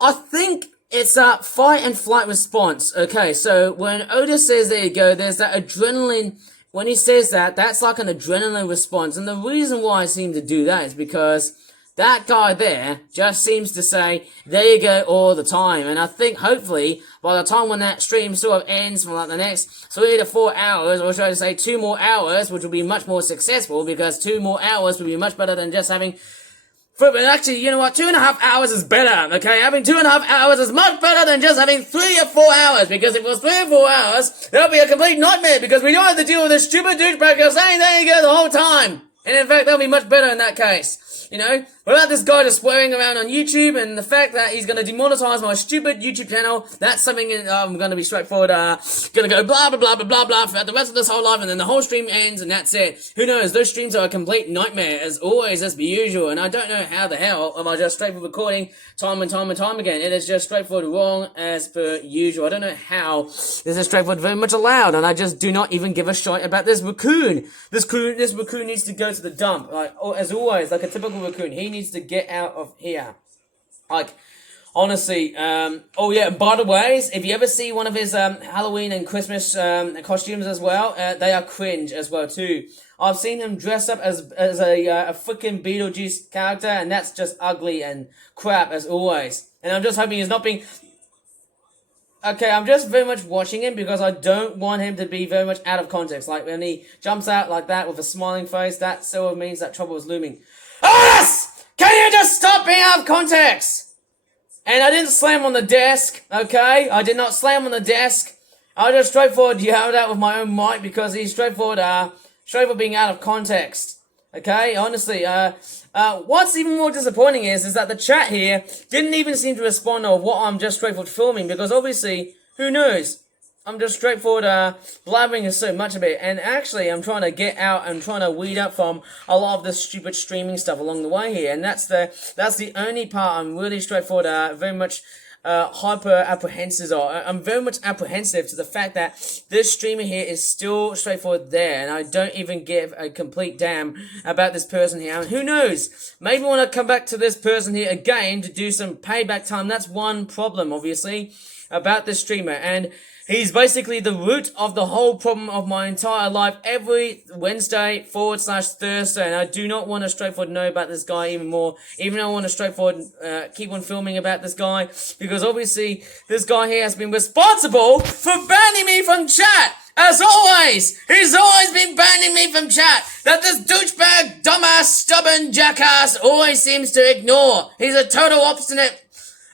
I think it's a fight and flight response, okay? So when Otis says there you go, there's that adrenaline. When he says that, that's like an adrenaline response. And the reason why I seem to do that is because that guy there just seems to say, there you go, all the time. And I think, hopefully, by the time when that stream sort of ends for like the next 3 to 4 hours, or try to say 2 more hours, which will be much more successful, because 2 more hours will be much better than just having... But actually, you know what? 2.5 hours is better, okay? Having 2.5 hours is much better than just having 3 or 4 hours, because if it was 3 or 4 hours, that would be a complete nightmare, because we don't have to deal with this stupid douchebag saying there you go the whole time. And in fact, that would be much better in that case. Without this guy just swearing around on YouTube, and the fact that he's going to demonetize my stupid YouTube channel, that's something I'm going to be straightforward, going to go blah, blah, blah, blah, blah, blah, throughout the rest of this whole life, and then the whole stream ends, and that's it. Who knows, those streams are a complete nightmare, as always, as per usual, and I don't know how the hell am I just straightforward recording time and time and time again. It is just straightforward wrong, as per usual. I don't know how this is straightforward very much allowed, and I just do not even give a shit about this raccoon. This raccoon needs to go to the dump, like, as always, like a typical raccoon. He needs to get out of here. Like, honestly, oh yeah, by the way, if you ever see one of his Halloween and Christmas costumes as well, they are cringe as well too. I've seen him dress up as a freaking Beetlejuice character, and that's just ugly and crap as always. And I'm just hoping he's not being... Okay, I'm just very much watching him because I don't want him to be very much out of context. Like, when he jumps out like that with a smiling face, that sort of means that trouble is looming. Otis! Can you just stop being out of context? And I didn't slam on the desk, okay? I did not slam on the desk. I just straightforward yelled out with my own mic because he's straightforward being out of context. Okay, honestly, what's even more disappointing is that the chat here didn't even seem to respond to what I'm just straightforward filming, because obviously, who knows? I'm just straightforward, blabbering so much of it, and actually I'm trying to get out and trying to weed up from a lot of this stupid streaming stuff along the way here, and that's the only part I'm really straightforward, very much, hyper apprehensive, or I'm very much apprehensive to the fact that this streamer here is still straightforward there, and I don't even give a complete damn about this person here. And who knows? Maybe when I come back to this person here again to do some payback time, that's one problem, obviously, about this streamer, and he's basically the root of the whole problem of my entire life every Wednesday / Thursday, and I do not want to straightforward know about this guy even more, even though I want to straightforward keep on filming about this guy, because obviously this guy here has been responsible for banning me from chat. As always, he's always been banning me from chat, that this douchebag, dumbass, stubborn jackass always seems to ignore. He's a total obstinate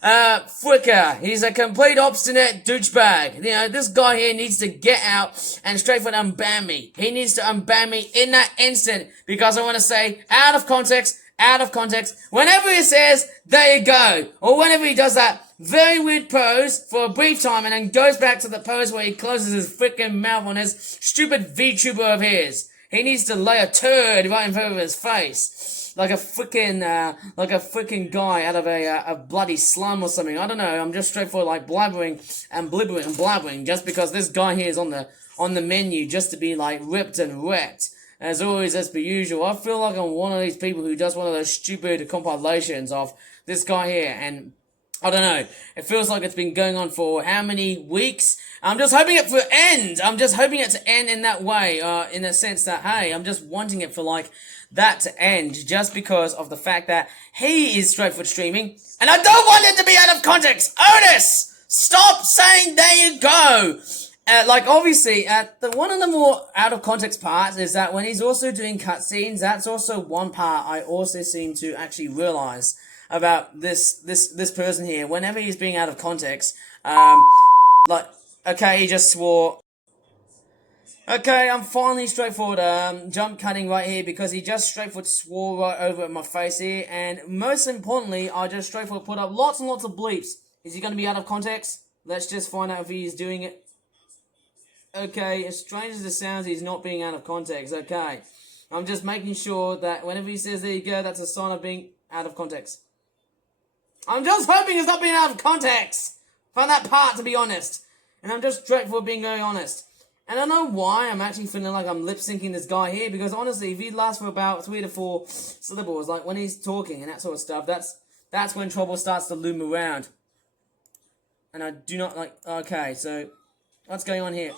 fricker. He's a complete obstinate douchebag. This guy here needs to get out and straightforward unban me. He needs to unban me in that instant, because I want to say, out of context, whenever he says, there you go, or whenever he does that very weird pose for a brief time and then goes back to the pose where he closes his freaking mouth on his stupid VTuber of his. He needs to lay a turd right in front of his face. Like a freaking guy out of a bloody slum or something. I don't know. I'm just straightforward like blabbering and blibbering and blabbering just because this guy here is on the menu just to be like ripped and wrecked. As always, as per usual, I feel like I'm one of these people who does one of those stupid compilations of this guy here, and I don't know. It feels like it's been going on for how many weeks? I'm just hoping it to end. I'm just hoping it to end in that way, in a sense that, hey, I'm just wanting it for like that to end, just because of the fact that he is straightforward streaming, and I don't want it to be out of context. Otis, stop saying there you go. Like, obviously, one of the more out of context parts is that when he's also doing cutscenes, that's also one part I also seem to actually realize about this person here. Whenever he's being out of context, like, okay, he just swore. Okay, I'm finally straightforward, jump cutting right here, because he just straightforward swore right over at my face here, and most importantly, I just straightforward put up lots and lots of bleeps. Is he going to be out of context? Let's just find out if he is doing it. Okay, as strange as it sounds, he's not being out of context. Okay, I'm just making sure that whenever he says there you go, that's a sign of being out of context. I'm just hoping he's not being out of context from that part, to be honest. And I'm just straightforward being very honest. And I know why I'm actually feeling like I'm lip syncing this guy here, because honestly, if he lasts for about 3 to 4 syllables, like when he's talking and that sort of stuff, that's when trouble starts to loom around. And I do not like. Okay, so what's going on here?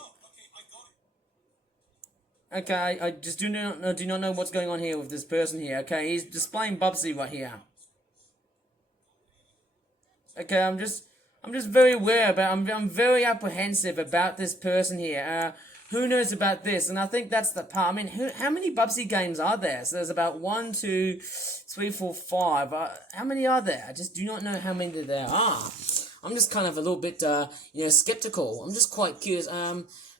Okay, I just do not know what's going on here with this person here. Okay, he's displaying Bubsy right here. Okay, I'm just very aware about. I'm very apprehensive about this person here. Who knows about this? And I think that's the part. I mean, how many Bubsy games are there? So there's about 1, 2, 3, 4, 5. How many are there? I just do not know how many there are. I'm just kind of a little bit, skeptical. I'm just quite curious.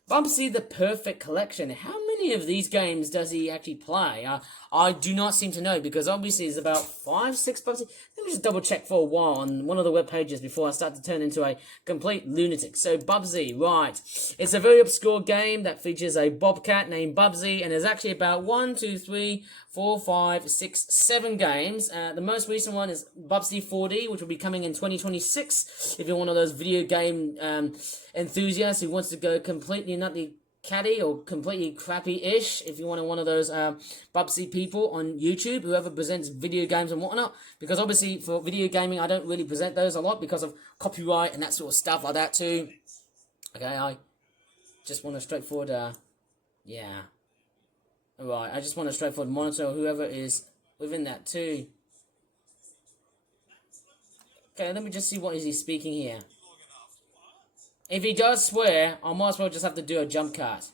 Bubsy the Perfect Collection. How many of these games does he actually play? I do not seem to know, because obviously there's about 5, 6 Bubsy. Let me just double check for a while on one of the web pages before I start to turn into a complete lunatic. So Bubsy, right. It's a very obscure game that features a bobcat named Bubsy, and there's actually about 1, 2, 3, 4, 5, 6, 7 games. The most recent one is Bubsy 4D, which will be coming in 2026. If you're one of those video game enthusiasts who wants to go completely nutty catty or completely crappy-ish, if you're one of those Bubsy people on YouTube, whoever presents video games and whatnot, because obviously for video gaming I don't really present those a lot because of copyright and that sort of stuff like that too. Okay, I just want a straightforward, yeah. Alright, I just want a straightforward monitor, whoever is within that too. Okay, let me just see what is he speaking here. If he does swear, I might as well just have to do a jump cut.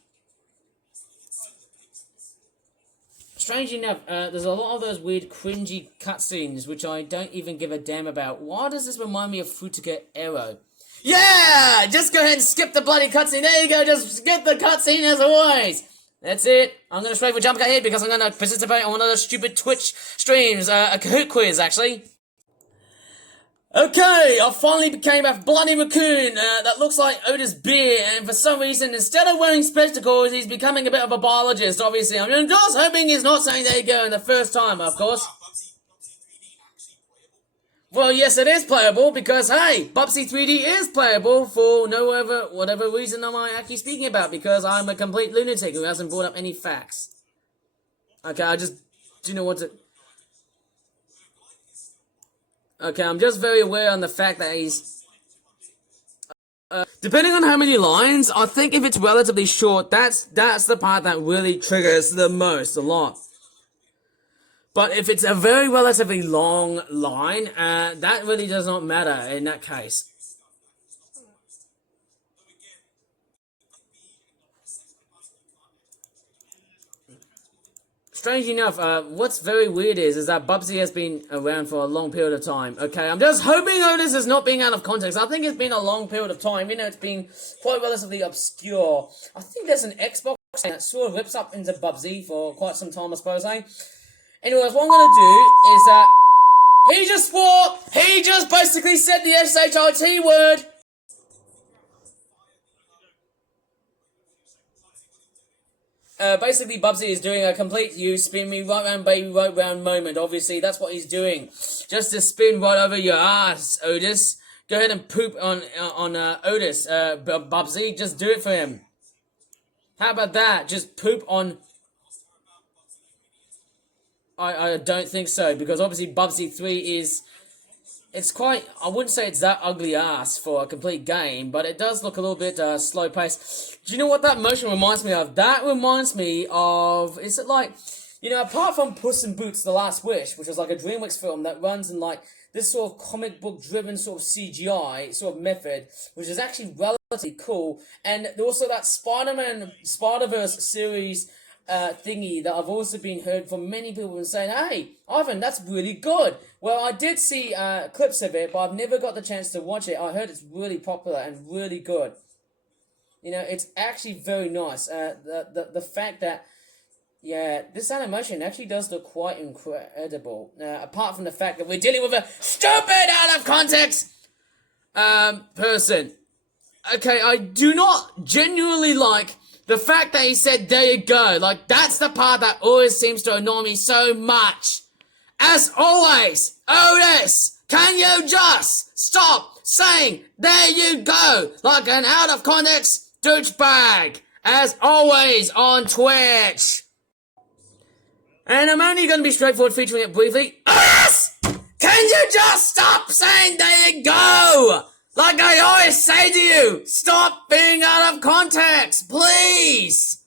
Strangely enough, there's a lot of those weird cringy cutscenes which I don't even give a damn about. Why does this remind me of Frutica Arrow? Yeah! Just go ahead and skip the bloody cutscene. There you go, just skip the cutscene as always. That's it. I'm going to straight for jump cut here because I'm going to participate on one of those stupid Twitch streams. A Kahoot quiz, actually. Okay, I finally became a bloody raccoon that looks like Otis Beer, and for some reason, instead of wearing spectacles, he's becoming a bit of a biologist, obviously. I'm just hoping he's not saying there you go in the first time, of course. Well, yes, it is playable, because, hey, Bubsy 3D is playable for whatever reason am I actually speaking about, because I'm a complete lunatic who hasn't brought up any facts. Okay, I just do you know what to... Okay, I'm just very aware on the fact that he's... depending on how many lines, I think if it's relatively short, that's the part that really triggers the most, a lot. But if it's a very relatively long line, that really does not matter in that case. Strangely enough, what's very weird is that Bubsy has been around for a long period of time. Okay, I'm just hoping Otis is not being out of context. I think it's been a long period of time, you know, it's been quite relatively obscure. I think there's an Xbox that sort of rips up into Bubsy for quite some time, I suppose, eh? Anyways, what I'm gonna do is that he just swore, he just basically said the SHIT word. Basically, Bubsy is doing a complete spin me right round, baby, right round moment. Obviously, that's what he's doing. Just to spin right over your ass, Otis. Go ahead and poop on Otis, Bubsy. Just do it for him. How about that? Just poop on... I don't think so, because obviously Bubsy 3 is... It's quite... I wouldn't say it's that ugly ass for a complete game, but it does look a little bit slow paced. Do you know what that motion reminds me of? That reminds me of... Is it like... You know, apart from Puss in Boots: The Last Wish, which was like a DreamWorks film that runs in like this sort of comic book driven sort of CGI sort of method, which is actually relatively cool. And also that Spider-Man Spider-Verse series thingy that I've also been heard from many people saying, hey, Ivan, that's really good. Well, I did see clips of it, but I've never got the chance to watch it. I heard it's really popular and really good. You know, it's actually very nice. The fact that, yeah, this animation actually does look quite incredible. Apart from the fact that we're dealing with a stupid, out of context person. Okay, I do not genuinely like the fact that he said, there you go. Like, that's the part that always seems to annoy me so much. As always, Otis, can you just stop saying, there you go, like an out of context douchebag? as always, on Twitch. And I'm only going to be straightforward featuring it briefly. Yes! Can you just stop saying there you go? Like I always say to you, stop being out of context, please.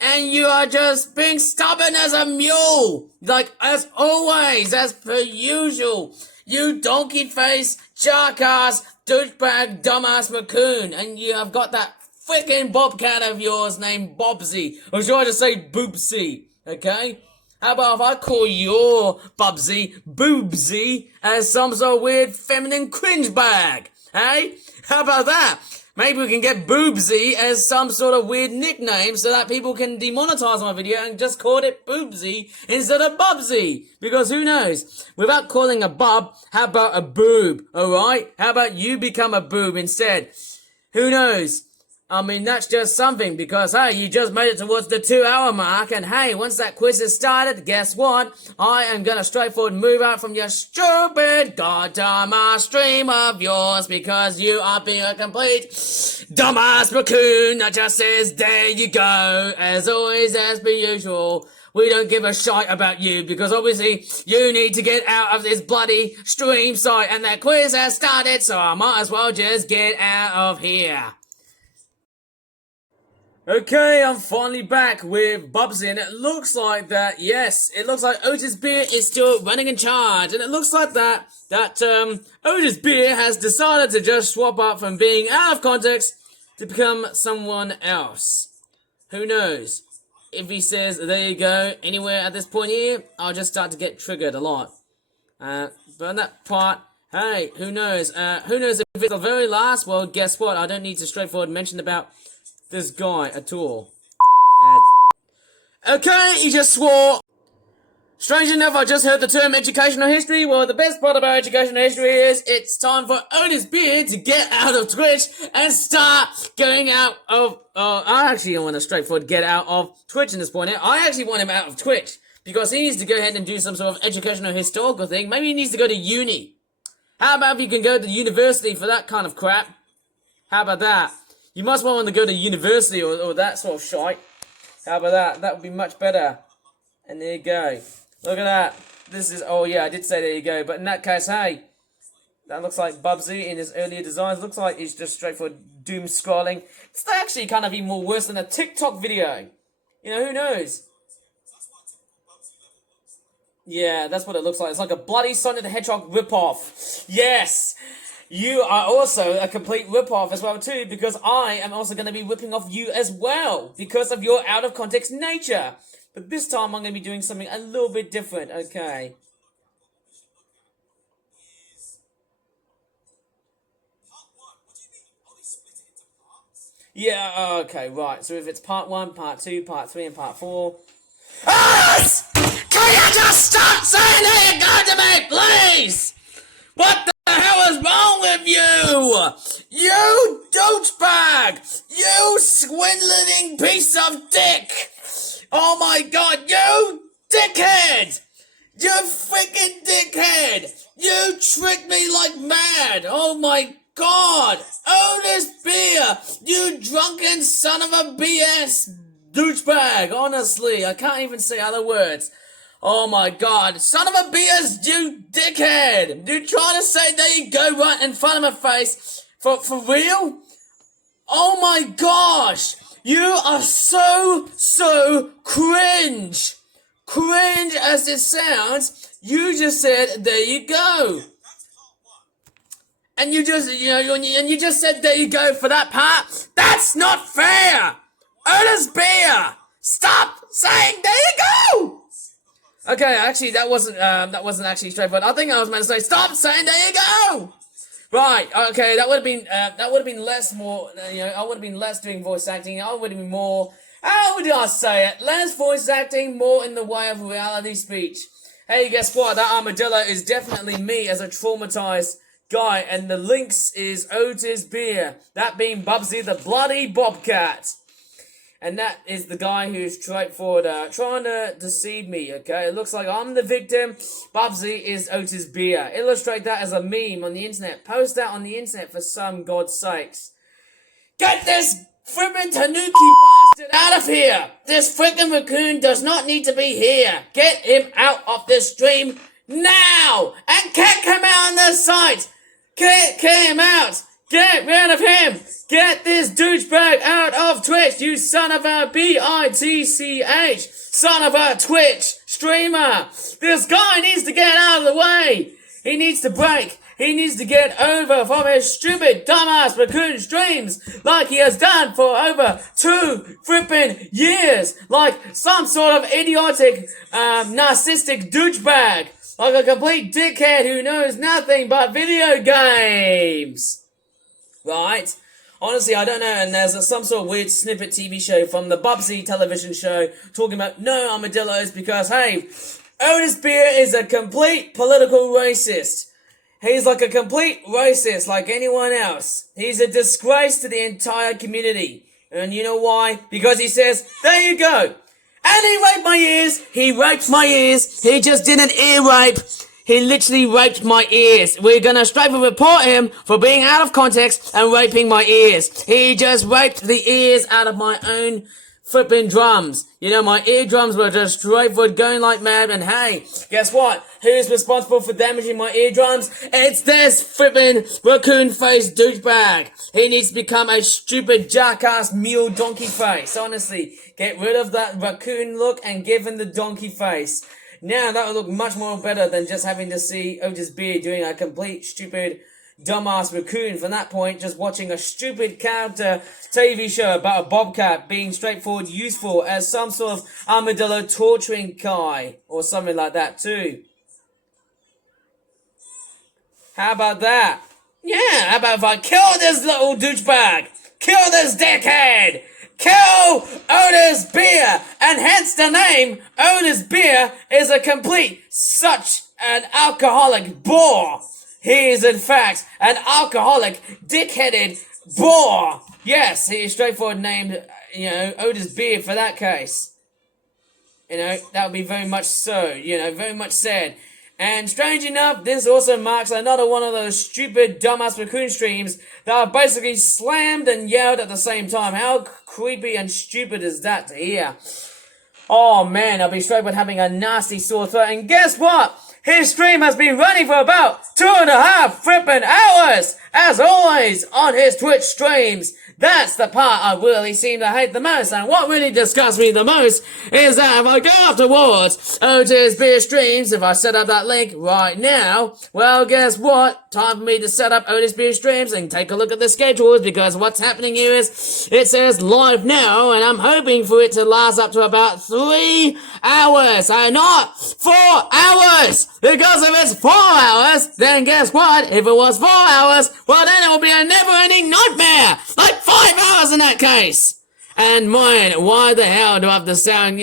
And you are just being stubborn as a mule. Like, as always, as per usual. You donkey face, jackass, douchebag, dumbass raccoon. And you have got that freaking bobcat of yours named Bobsy. Or should I just say Boobsy? Okay? How about if I call your Bubsy Boobsy as some sort of weird feminine cringe bag? Hey? How about that? Maybe we can get Boobsy as some sort of weird nickname so that people can demonetize my video and just call it Boobsy instead of Bubsy. Because who knows? Without calling a bub, how about a boob? Alright? How about you become a boob instead? Who knows? I mean, that's just something because, hey, you just made it towards the 2-hour mark and, hey, once that quiz is started, guess what? I am gonna straightforward move out from your stupid goddamn ass stream of yours because you are being a complete dumbass raccoon that just says, there you go, as always, as per usual. We don't give a shite about you because obviously you need to get out of this bloody stream site and that quiz has started, so I might as well just get out of here. Okay, I'm finally back with Bubsy, and it looks like that, yes, it looks like Otis Beer is still running in charge, and it looks like that Otis Beer has decided to just swap up from being out of context to become someone else. Who knows? If he says, there you go, anywhere at this point here, I'll just start to get triggered a lot. But on that part, hey, who knows? Who knows if it's the very last? Well, guess what? I don't need to straightforward mention about this guy at all. Okay, he just swore. Strange enough, I just heard the term educational history. Well, the best part about educational history is it's time for Otis Beard to get out of Twitch and start going out of... I actually want to straightforward get out of Twitch in this point. I actually want him out of Twitch because he needs to go ahead and do some sort of educational historical thing. Maybe he needs to go to uni. How about if you can go to university for that kind of crap? How about that? You must want to go to university or that sort of shite. How about that? That would be much better. And there you go. Look at that. This is... Oh, yeah, I did say there you go. But in that case, hey, that looks like Bubsy in his earlier designs. Looks like he's just straightforward doom scrolling. It's actually kind of even more worse than a TikTok video. You know, who knows? Yeah, that's what it looks like. It's like a bloody Sonic the Hedgehog ripoff. Yes! You are also a complete rip-off as well too, because I am also going to be ripping off you as well, because of your out-of-context nature. But this time I'm going to be doing something a little bit different, okay. Yeah, okay, right. So if it's part 1, part 2, part 3, and part 4... Yes! Can you just stop saying that you're going to me, please? What the hell is wrong with you? You douchebag! You swindling piece of dick! Oh my god, you dickhead! You freaking dickhead! You tricked me like mad! Oh my god! Otis Beer! You drunken son of a BS douchebag! Honestly, I can't even say other words. Oh my god, son of a BS, you dickhead! You trying to say there you go right in front of my face? For real? Oh my gosh! You are so cringe! Cringe as it sounds, you just said, there you go. And you just, and you just said, there you go for that part? That's not fair! Otis Beer! Stop saying, there you go! Okay, actually, that wasn't actually straightforward. I think I was meant to say, stop saying, there you go! Right, okay, that would have been less doing voice acting. I would have been more, how would I say it? Less voice acting, more in the way of reality speech. Hey, guess what? That armadillo is definitely me as a traumatized guy, and the links is Otis Beer. That being Bubsy the bloody bobcat. And that is the guy who's straightforward trying to deceive me, okay? It looks like I'm the victim. Bubsy is Otis Beer. Illustrate that as a meme on the internet. Post that on the internet for some God's sakes. Get this flippin' Tanuki bastard Get out of here! This freaking raccoon does not need to be here! Get him out of this stream now! And kick him out on the site! Kick him out! Get rid of him! Get this douchebag out of Twitch, you son of a bitch! Son of a Twitch streamer! This guy needs to get out of the way! He needs to break! He needs to get over from his stupid, dumbass raccoon streams like he has done for over 2 flippin' years. Like some sort of idiotic, narcissistic douchebag. Like a complete dickhead who knows nothing but video games. Right? Honestly, I don't know, and there's some sort of weird snippet TV show from the Bubsy television show talking about no armadillos because, hey, Otis Beer is a complete political racist. He's like a complete racist like anyone else. He's a disgrace to the entire community. And you know why? Because he says, there you go. And he raped my ears. He raped my ears. He just did an ear rape. He literally raped my ears. We're gonna straight report him for being out of context and raping my ears. He just raped the ears out of my own flipping drums. You know, my eardrums were just straightforward going like mad, and hey, guess what? Who's responsible for damaging my eardrums? It's this flipping raccoon-faced douchebag. He needs to become a stupid jackass mule donkey face. Honestly, get rid of that raccoon look and give him the donkey face. Now that would look much more better than just having to see Otis Beard doing a complete stupid dumbass raccoon. From that point, just watching a stupid character TV show about a bobcat being straightforward useful as some sort of armadillo torturing guy or something like that too. How about that? Yeah, how about if I kill this little douchebag? Kill this dickhead! Kill Otis Beer! And hence the name, Otis Beer is a complete such an alcoholic bore. He is in fact an alcoholic, dick-headed bore. Yes, he is straightforward named, Otis Beer for that case. That would be very much so, very much said. And strange enough, this also marks another one of those stupid, dumbass raccoon streams that are basically slammed and yelled at the same time. How creepy and stupid is that to hear? Oh man, I'll be straight with having a nasty sore throat. And guess what? His stream has been running for about 2.5 flippin' hours, as always, on his Twitch streams. That's the part I really seem to hate the most, and what really disgusts me the most is that if I go afterwards, Otis Beer Streams, if I set up that link right now, well, guess what? Time for me to set up Otis Beer Streams and take a look at the schedules, because what's happening here is, it says live now, and I'm hoping for it to last up to about 3 hours, and not 4 hours! Because if it's 4 hours, then guess what? If it was 4 hours, well then it will be a never-ending nightmare! Like 5 hours in that case! And mine, why the hell do I have to sound,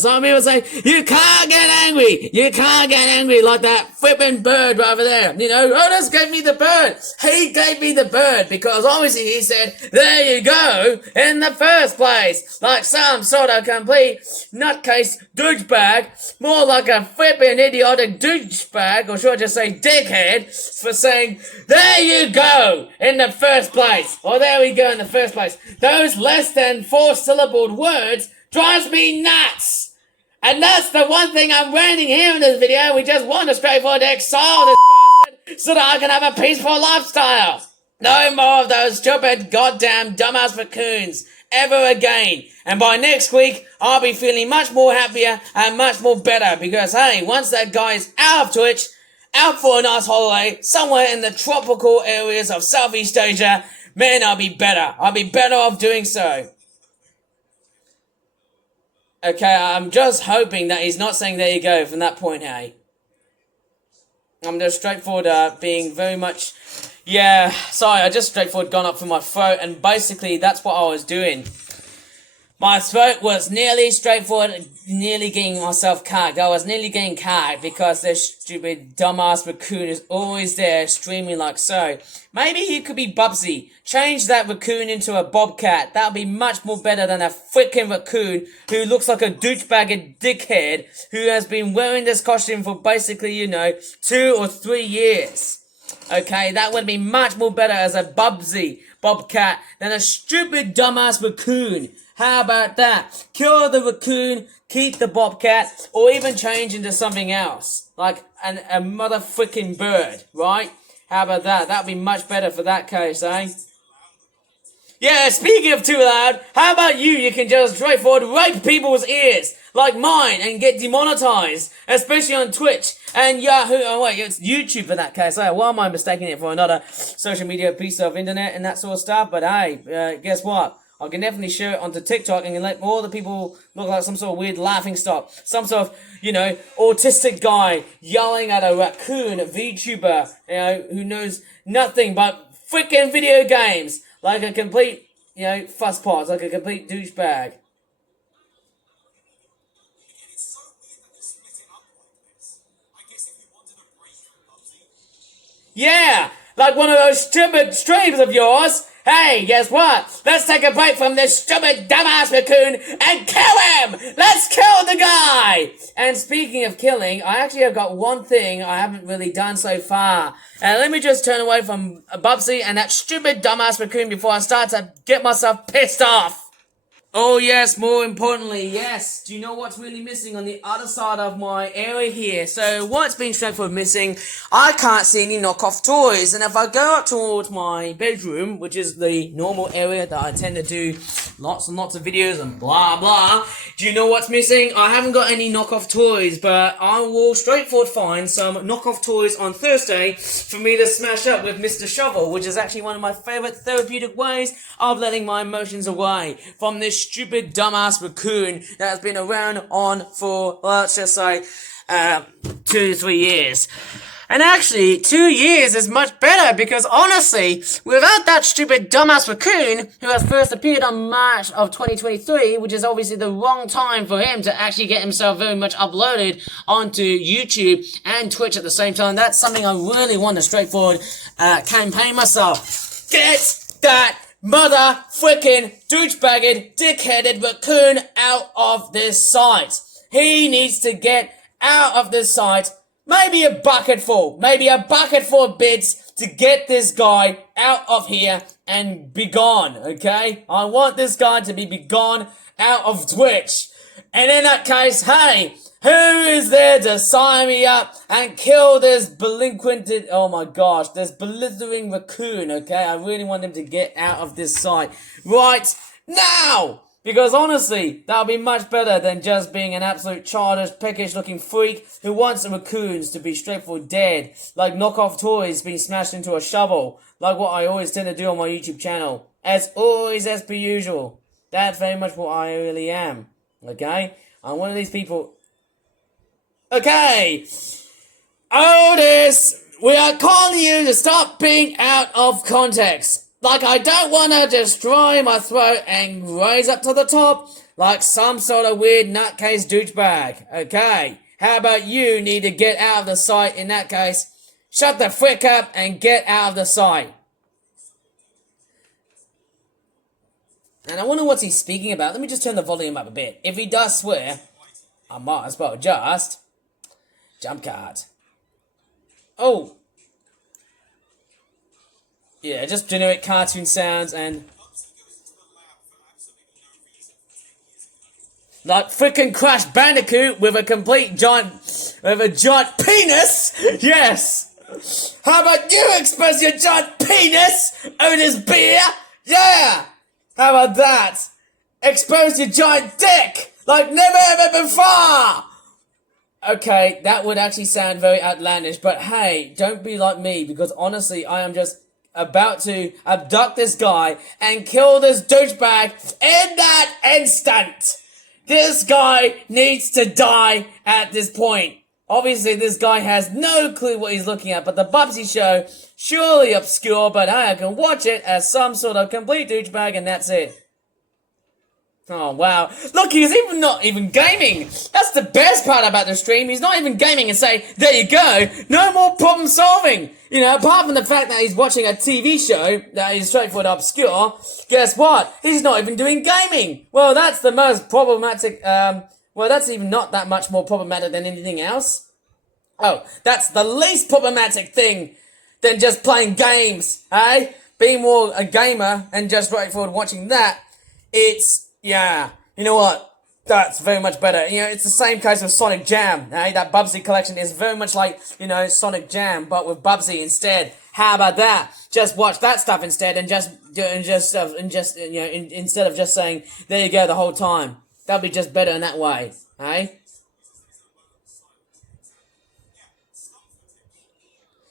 some people say, you can't get angry! You can't get angry like that flipping bird right over there. Otis gave me the bird! He gave me the bird because obviously he said, there you go, in the first place! Like some sort of complete nutcase douchebag, more like a flipping idiotic douchebag, or should I just say dickhead, for saying, there you go, in the first place! Or there we go in the first place. Those less than 4-syllabled words drives me nuts. And that's the one thing I'm ranting here in this video. We just want a straightforward exile this bastard so that I can have a peaceful lifestyle. No more of those stupid goddamn dumbass raccoons ever again. And by next week, I'll be feeling much more happier and much more better because, hey, once that guy is out of Twitch, out for a nice holiday somewhere in the tropical areas of Southeast Asia, man, I'll be better. I'll be better off doing so. Okay, I'm just hoping that he's not saying there you go from that point, hey. I'm just straightforward, being very much, sorry, I just straightforward gone up for my throat, and basically that's what I was doing. My throat was nearly straightforward, nearly getting myself cagged. I was nearly getting cagged because this stupid dumbass raccoon is always there streaming like so. Maybe he could be Bubsy. Change that raccoon into a bobcat. That would be much more better than a freaking raccoon who looks like a douchebag and dickhead who has been wearing this costume for basically, 2 or 3 years. Okay, that would be much more better as a Bubsy bobcat than a stupid dumbass raccoon. How about that? Kill the raccoon, keep the bobcat, or even change into something else. Like a motherfucking bird, right? How about that? That'd be much better for that case, eh? Yeah, speaking of too loud, how about you can just straightforward rape people's ears, like mine, and get demonetized, especially on Twitch and Yahoo. Oh wait, it's YouTube for that case. Hey, why am I mistaking it for another social media piece of internet and that sort of stuff? But hey, guess what? I can definitely share it onto TikTok and let all the people look like some sort of weird laughing stock. Some sort of, autistic guy yelling at a raccoon VTuber, who knows nothing but freaking video games. Like a complete, fusspot, like a complete douchebag. Yeah, like one of those stupid streams of yours. Hey, guess what? Let's take a break from this stupid dumbass raccoon and kill him! Let's kill the guy! And speaking of killing, I actually have got one thing I haven't really done so far. And let me just turn away from Bubsy and that stupid dumbass raccoon before I start to get myself pissed off. Oh yes, more importantly, yes. Do you know what's really missing on the other side of my area here? So what's been straightforward missing, I can't see any knockoff toys. And if I go up towards my bedroom, which is the normal area that I tend to do lots and lots of videos and blah blah, do you know what's missing? I haven't got any knockoff toys, but I will straightforward find some knockoff toys on Thursday for me to smash up with Mr. Shovel, which is actually one of my favourite therapeutic ways of letting my emotions away from this stupid dumbass raccoon that has been around on for, let's just say, 2 to 3 years. And actually, 2 years is much better because honestly, without that stupid dumbass raccoon who has first appeared on March of 2023, which is obviously the wrong time for him to actually get himself very much uploaded onto YouTube and Twitch at the same time, that's something I really want to straightforward campaign myself. Get that mother freaking douchebagged, dickheaded raccoon out of this site. He needs to get out of this site. Maybe a bucket full of bids to get this guy out of here and be gone, okay? I want this guy to be gone out of Twitch. And in that case, hey, who is there to sign me up and kill this delinquented, oh my gosh, this blithering raccoon, okay? I really want him to get out of this site right now! Because honestly, that would be much better than just being an absolute childish, peckish looking freak who wants the raccoons to be straightforward dead, like knockoff toys being smashed into a shovel, like what I always tend to do on my YouTube channel. As always, as per usual. That's very much what I really am, okay? I'm one of these people. Okay, Otis, we are calling you to stop being out of context. Like, I don't want to destroy my throat and raise up to the top like some sort of weird nutcase douchebag. Okay, how about you need to get out of the site in that case? Shut the frick up and get out of the site. And I wonder what he's speaking about. Let me just turn the volume up a bit. If he does swear, I might as well just jump card. Oh. Yeah, just generic cartoon sounds and like freaking Crash Bandicoot with a giant penis. Yes. How about you express your giant penis, Otis Beer? Yeah. How about that? Expose your giant dick like never ever before. Okay, that would actually sound very outlandish, but hey, don't be like me because honestly, I am just about to abduct this guy and kill this douchebag in that instant. This guy needs to die at this point. Obviously, this guy has no clue what he's looking at, but the Bubsy Show, surely obscure, but I can watch it as some sort of complete douchebag and that's it. Oh, wow. Look, he's not even gaming. That's the best part about the stream. He's not even gaming and say, there you go, no more problem solving. You know, apart from the fact that he's watching a TV show that is straightforward obscure, guess what? He's not even doing gaming. Well, that's the most problematic, well, that's even not that much more problematic than anything else. Oh, that's the least problematic thing than just playing games, eh? Being more a gamer and just straightforward watching that, it's Yeah, you know what? That's very much better. You know, it's the same case with Sonic Jam. Eh? That Bubsy collection is very much like, you know, Sonic Jam, but with Bubsy instead. How about that? Just watch that stuff instead, and instead of just saying there you go the whole time. That'll be just better in that way, eh?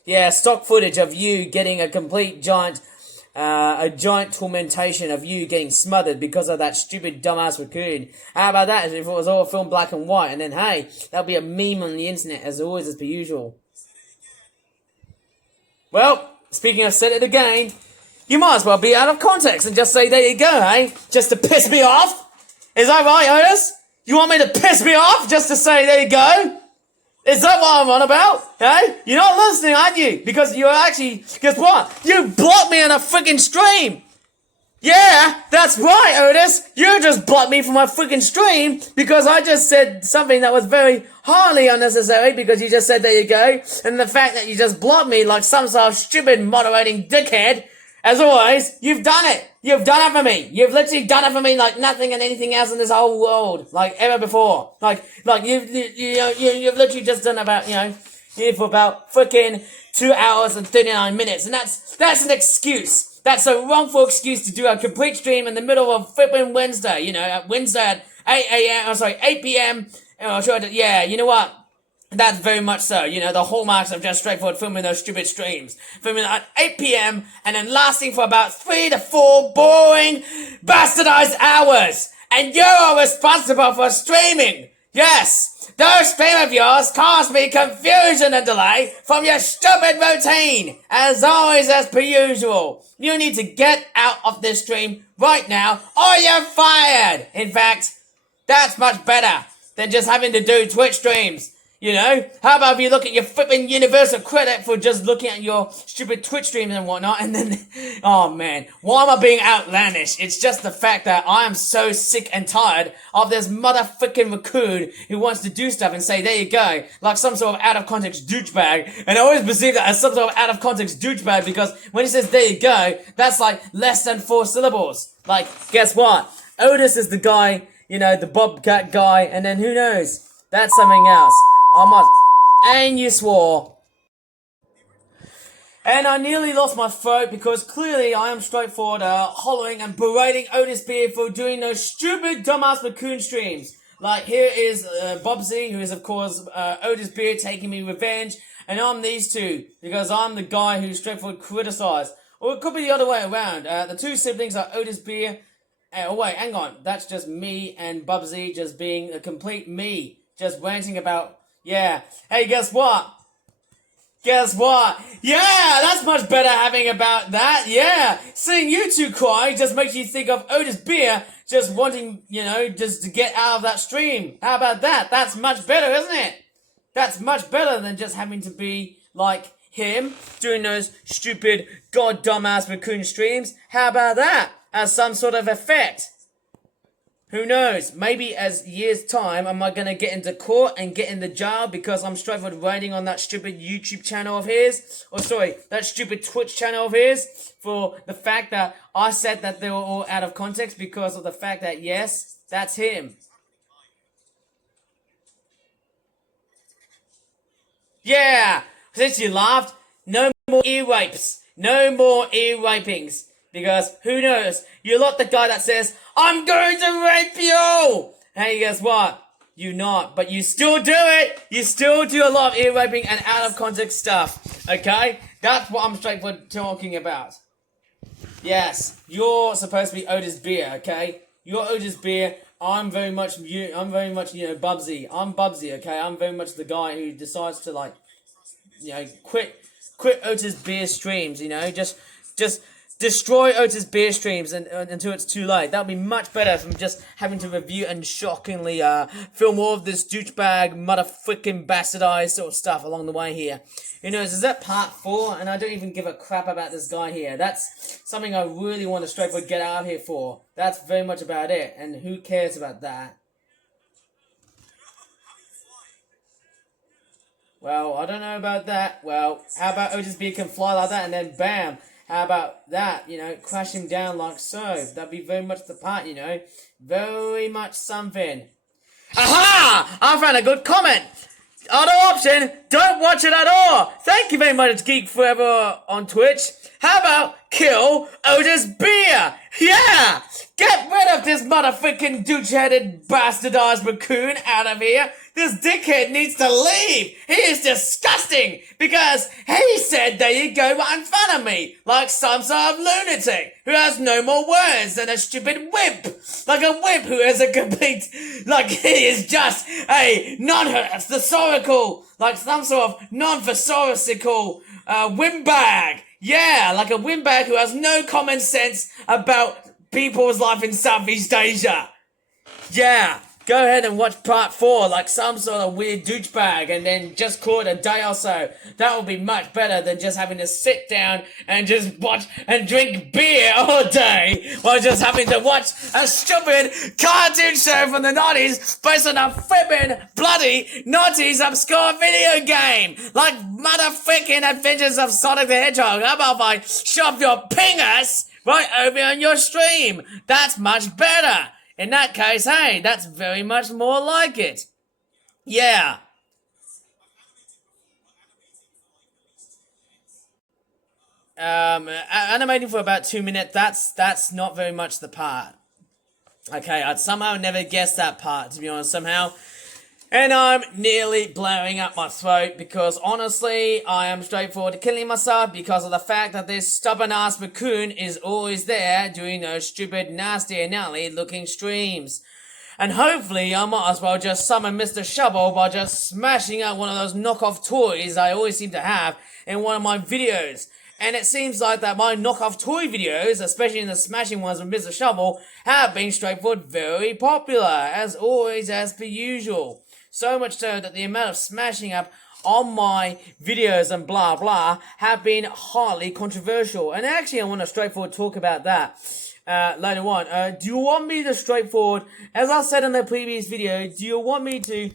Yeah, stock footage of you getting a giant tormentation of you getting smothered because of that stupid dumbass raccoon. How about that? If it was all filmed black and white, and then hey, that'll be a meme on the internet as always, as per usual. Well, speaking of said it again, you might as well be out of context and just say there you go, eh? Just to piss me off. Is that right, Otis? You want me to piss me off just to say there you go? Is that what I'm on about? Hey? You're not listening, aren't you? Because you're actually, guess what? You blocked me on a freaking stream! Yeah, that's right, Otis! You just blocked me from my freaking stream because I just said something that was very highly unnecessary because you just said there you go, and the fact that you just blocked me like some sort of stupid moderating dickhead, as always, you've done it! You've done it for me! You've literally done it for me like nothing and anything else in this whole world, like ever before. Like you've literally just done about, here for about freaking 2 hours and 39 minutes, and that's an excuse. That's a wrongful excuse to do a complete stream in the middle of flipping Wednesday, Wednesday at 8 p.m. And I'll try to, yeah, you know what? That's very much so, the hallmarks of just straightforward filming those stupid streams. Filming at 8 p.m. and then lasting for about 3 to 4 boring, bastardized hours. And you're responsible for streaming. Yes, those streams of yours cause me confusion and delay from your stupid routine. As always, as per usual. You need to get out of this stream right now or you're fired. In fact, that's much better than just having to do Twitch streams. How about if you look at your flipping universal credit for just looking at your stupid Twitch streams and whatnot, and then, oh man, why am I being outlandish? It's just the fact that I am so sick and tired of this motherfucking raccoon who wants to do stuff and say, there you go, like some sort of out of context douchebag, and I always perceive that as some sort of out of context douchebag because when he says, there you go, that's like less than 4 syllables. Like, guess what? Otis is the guy, the Bobcat guy, and then who knows? That's something else. And you swore. And I nearly lost my throat because clearly I am straightforward hollering and berating Otis Beard for doing those stupid dumbass raccoon streams. Like here is Bobsy, who is of course Otis Beard taking me revenge, and I'm these two because I'm the guy who straightforward criticised. Or it could be the other way around. The two siblings are Otis Beard. Oh wait, hang on. That's just me and Bubsy just being a complete me. Just ranting about, yeah. Hey, guess what? Guess what? Yeah, that's much better having about that, yeah. Seeing you two cry just makes you think of Otis Beer just wanting, just to get out of that stream. How about that? That's much better, isn't it? That's much better than just having to be like him doing those stupid goddamn ass raccoon streams. How about that? As some sort of effect. Who knows? Maybe as years' time, am I gonna get into court and get in the jail because I'm straightforward writing on that stupid YouTube channel of his? Or sorry, that stupid Twitch channel of his for the fact that I said that they were all out of context because of the fact that, yes, that's him. Yeah! Since you laughed, no more ear rapes. No more ear rapings. Because, who knows, you're not the guy that says, I'm going to rape you! Hey, guess what? You not, but you still do it! You still do a lot of ear raping and out of context stuff, okay? That's what I'm straightforward talking about. Yes, you're supposed to be Otis Beer, okay? You're Otis Beer, I'm very much, Bubsy. I'm Bubsy, okay? I'm very much the guy who decides to, quit Otis Beer streams, just destroy Otis Beer streams until it's too late. That would be much better from just having to review and shockingly film all of this douchebag, motherfucking bastardized sort of stuff along the way here. Is that part 4? And I don't even give a crap about this guy here. That's something I really want to straightforward get out of here for. That's very much about it. And who cares about that? Well, I don't know about that. Well, how about Otis Beer can fly like that and then bam. How about that? You know, crash him down like so. That'd be very much the part, you know. Very much something. Aha! I found a good comment. Other option, don't watch it at all. Thank you very much, Geek Forever on Twitch. How about kill Otis Beer? Yeah! Get rid of this motherfucking douche-headed bastardized raccoon out of here. This dickhead needs to leave. He is disgusting because he said there you go right in front of me like some sort of lunatic who has no more words than a stupid wimp. Like a wimp who is a complete, like he is just a non-thesaurical, like some sort of non-thesaurical windbag. Yeah, like a windbag who has no common sense about people's life in Southeast Asia. Yeah, go ahead and watch part 4 like some sort of weird douchebag and then just call it a day or so. That would be much better than just having to sit down and just watch and drink beer all day while just having to watch a stupid cartoon show from the 90s based on a flippin' bloody naughty's obscure video game like motherfucking Adventures of Sonic the Hedgehog. How about if I shove your pingers right over on your stream? That's much better. In that case, hey, that's very much more like it. Yeah. Animating for about 2 minutes, that's not very much the part. Okay, I'd somehow never guessed that part, to be honest, somehow. And I'm nearly blowing up my throat because honestly, I am straightforward to killing myself because of the fact that this stubborn ass raccoon is always there doing those stupid, nasty, and gnarly looking streams. And hopefully, I might as well just summon Mr. Shovel by just smashing out one of those knockoff toys I always seem to have in one of my videos. And it seems like that my knockoff toy videos, especially in the smashing ones with Mr. Shovel, have been straightforward very popular, as always, as per usual. So much so that the amount of smashing up on my videos and blah blah have been highly controversial. And actually I want to straightforward talk about that later on. Do you want me to straightforward, as I said in the previous video, do you want me to...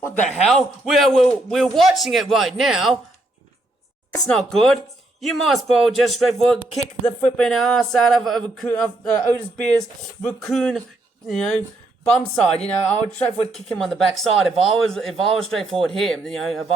What the hell? We're watching it right now. That's not good. You might as well just straightforward kick the flipping ass out of Otis Beer's raccoon, you know, bum side. You know, I would straightforward kick him on the backside if I was straightforward him. You know, if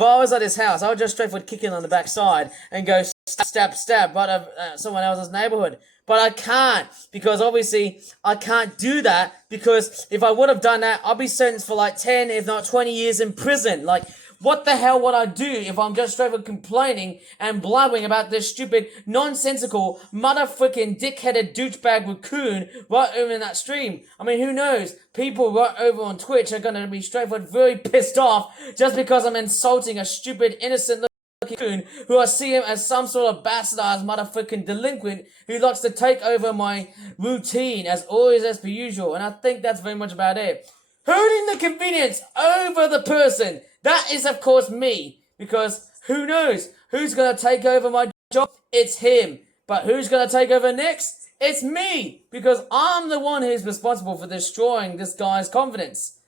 I was at his house, I would just straightforward kick him on the backside and go stab right of someone else's neighborhood. But I can't, because obviously I can't do that, because if I would have done that, I'd be sentenced for like 10, if not 20 years in prison. Like, what the hell would I do if I'm just straight up complaining and blabbering about this stupid, nonsensical, motherfucking dick-headed douchebag raccoon right over in that stream? I mean, who knows? People right over on Twitch are gonna be straightforward very pissed off just because I'm insulting a stupid, innocent raccoon who I see him as some sort of bastardized motherfucking delinquent who likes to take over my routine as always as per usual. And I think that's very much about it. Holding the convenience over the person. That is, of course, me. Because who knows? Who's going to take over my job? It's him. But who's going to take over next? It's me. Because I'm the one who's responsible for destroying this guy's confidence.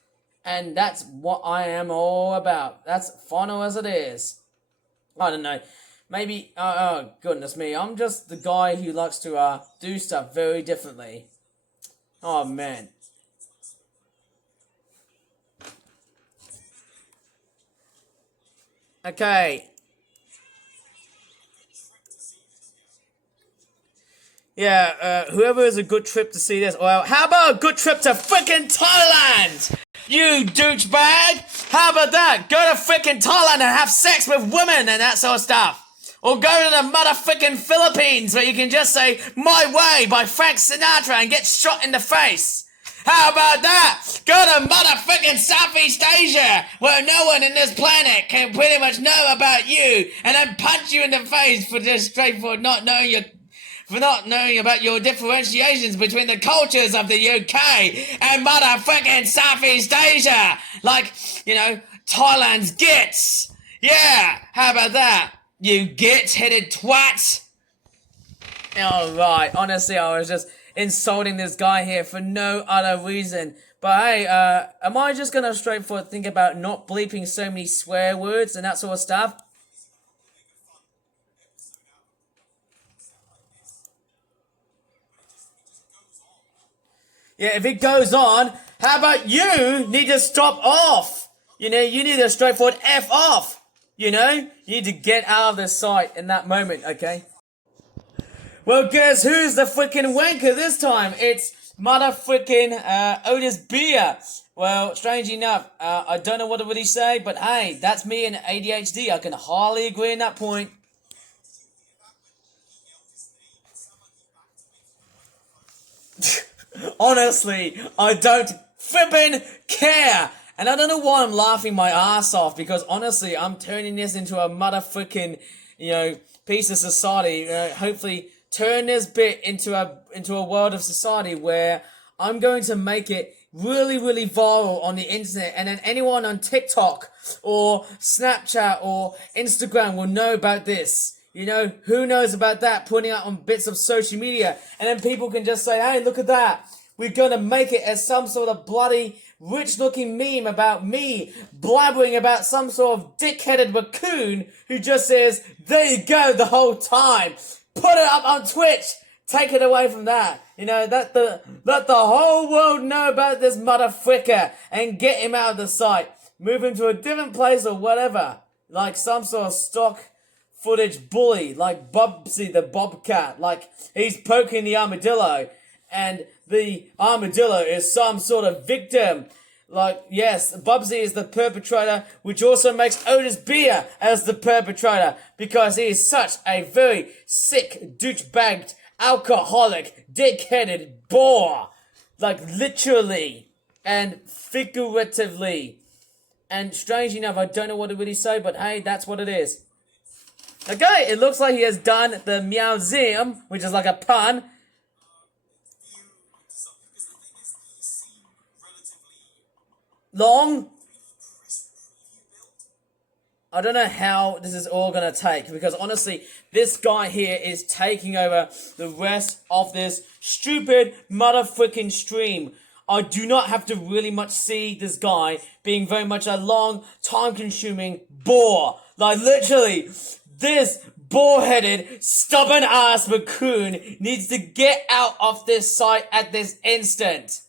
And that's what I am all about. That's final as it is. I don't know. Maybe, oh goodness me. I'm just the guy who likes to do stuff very differently. Oh, man. Okay. Yeah, whoever is a good trip to see this. Well, how about a good trip to frickin' Thailand? You douchebag! How about that? Go to frickin' Thailand and have sex with women and that sort of stuff. Or go to the motherfucking Philippines where you can just say, "My Way" by Frank Sinatra and get shot in the face. How about that? Go to motherfucking Southeast Asia, where no one in this planet can pretty much know about you, and then punch you in the face for just straightforward not knowing about your differentiations between the cultures of the UK and motherfucking Southeast Asia. Like, you know, Thailand's gits. Yeah, how about that? You git-headed twat. Alright, honestly, I was just insulting this guy here for no other reason. But hey, am I just gonna straightforward think about not bleeping so many swear words and that sort of stuff? Yeah, if it goes on, how about you need to stop off? You know, you need to straightforward F off. You know, you need to get out of the sight in that moment, okay? Well, guess who's the freaking wanker this time? It's motherfucking Otis Beer. Well, strange enough, I don't know what to really say, but hey, that's me and ADHD. I can hardly agree on that point. Honestly, I don't flippin' care. And I don't know why I'm laughing my ass off, because honestly, I'm turning this into a motherfucking, piece of society. Hopefully turn this bit into a world of society where I'm going to make it really, really viral on the internet, and then anyone on TikTok or Snapchat or Instagram will know about this. You know, who knows about that? Putting out on bits of social media, and then people can just say, hey, look at that. We're gonna make it as some sort of bloody rich-looking meme about me blabbering about some sort of dick-headed raccoon who just says, there you go, the whole time. Put it up on Twitch. Take it away from that. You know, let the whole world know about this motherfucker and get him out of the sight. Move him to a different place or whatever. Like some sort of stock footage bully, like Bubsy the Bobcat. Like he's poking the armadillo, and the armadillo is some sort of victim. Like, yes, Bubsy is the perpetrator, which also makes Otis Beer as the perpetrator, because he is such a very sick, douchebagged, alcoholic, dick-headed bore. Like, literally and figuratively. And strange enough, I don't know what to really say, but hey, that's what it is. Okay, it looks like he has done the Meowseum, which is like a pun. Long. I don't know how this is all gonna take, because honestly, this guy here is taking over the rest of this stupid motherfucking stream. I do not have to really much see this guy being very much a long, time-consuming bore. Like, literally, this bore-headed, stubborn-ass raccoon needs to get out of this site at this instant.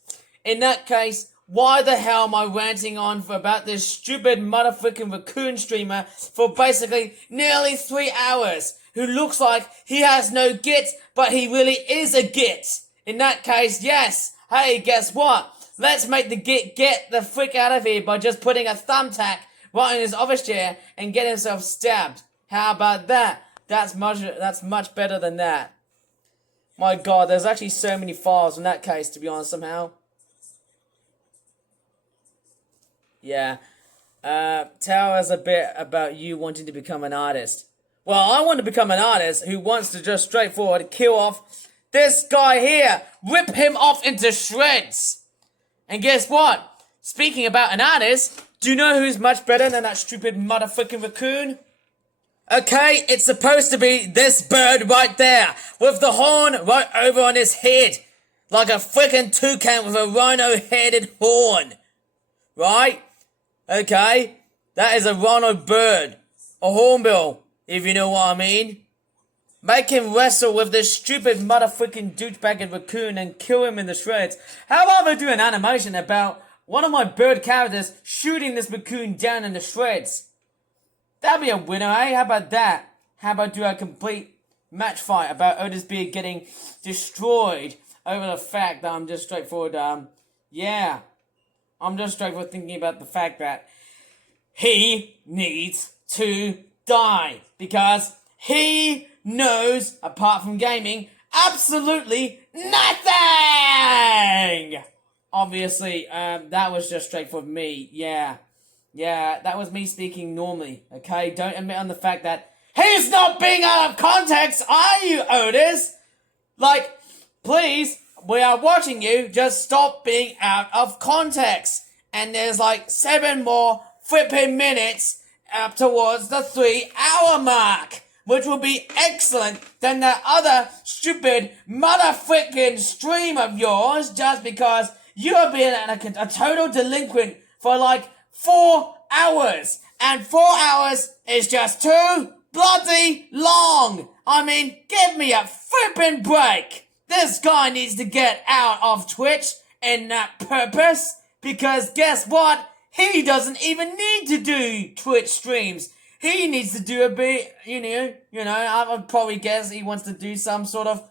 In that case, why the hell am I ranting on about this stupid motherfucking raccoon streamer for basically nearly 3 hours, who looks like he has no git, but he really is a git? In that case, yes. Hey, guess what? Let's make the git get the frick out of here by just putting a thumbtack right in his office chair and get himself stabbed. How about that? That's much better than that. My god, there's actually so many files in that case, to be honest, somehow. Yeah. Tell us a bit about you wanting to become an artist. Well, I want to become an artist who wants to just straightforward kill off this guy here. Rip him off into shreds. And guess what? Speaking about an artist, do you know who's much better than that stupid motherfucking raccoon? Okay, it's supposed to be this bird right there, with the horn right over on his head. Like a freaking toucan with a rhino-headed horn. Right? Okay, that is a rhino bird. A hornbill, if you know what I mean. Make him wrestle with this stupid motherfucking douchebag raccoon and kill him in the shreds. How about I do an animation about one of my bird characters shooting this raccoon down in the shreds? That'd be a winner, eh? How about that? How about do a complete match fight about Otis Beer getting destroyed over the fact that I'm just straightforward, I'm just straightforward thinking about the fact that he needs to die. Because he knows, apart from gaming, absolutely nothing! Obviously, that was just straightforward me, yeah, that was me speaking normally, okay? Don't admit on the fact that he's not being out of context, are you, Otis? Like, please, we are watching you, just stop being out of context. And there's like 7 more flipping minutes up towards the 3-hour mark, which will be excellent than that other stupid motherfucking stream of yours, just because you have been a total delinquent for like 4 hours. And 4 hours is just too bloody long. I mean, give me a flipping break. This guy needs to get out of Twitch in that purpose, because guess what? He doesn't even need to do Twitch streams. He needs to do a bit, I would probably guess he wants to do some sort of,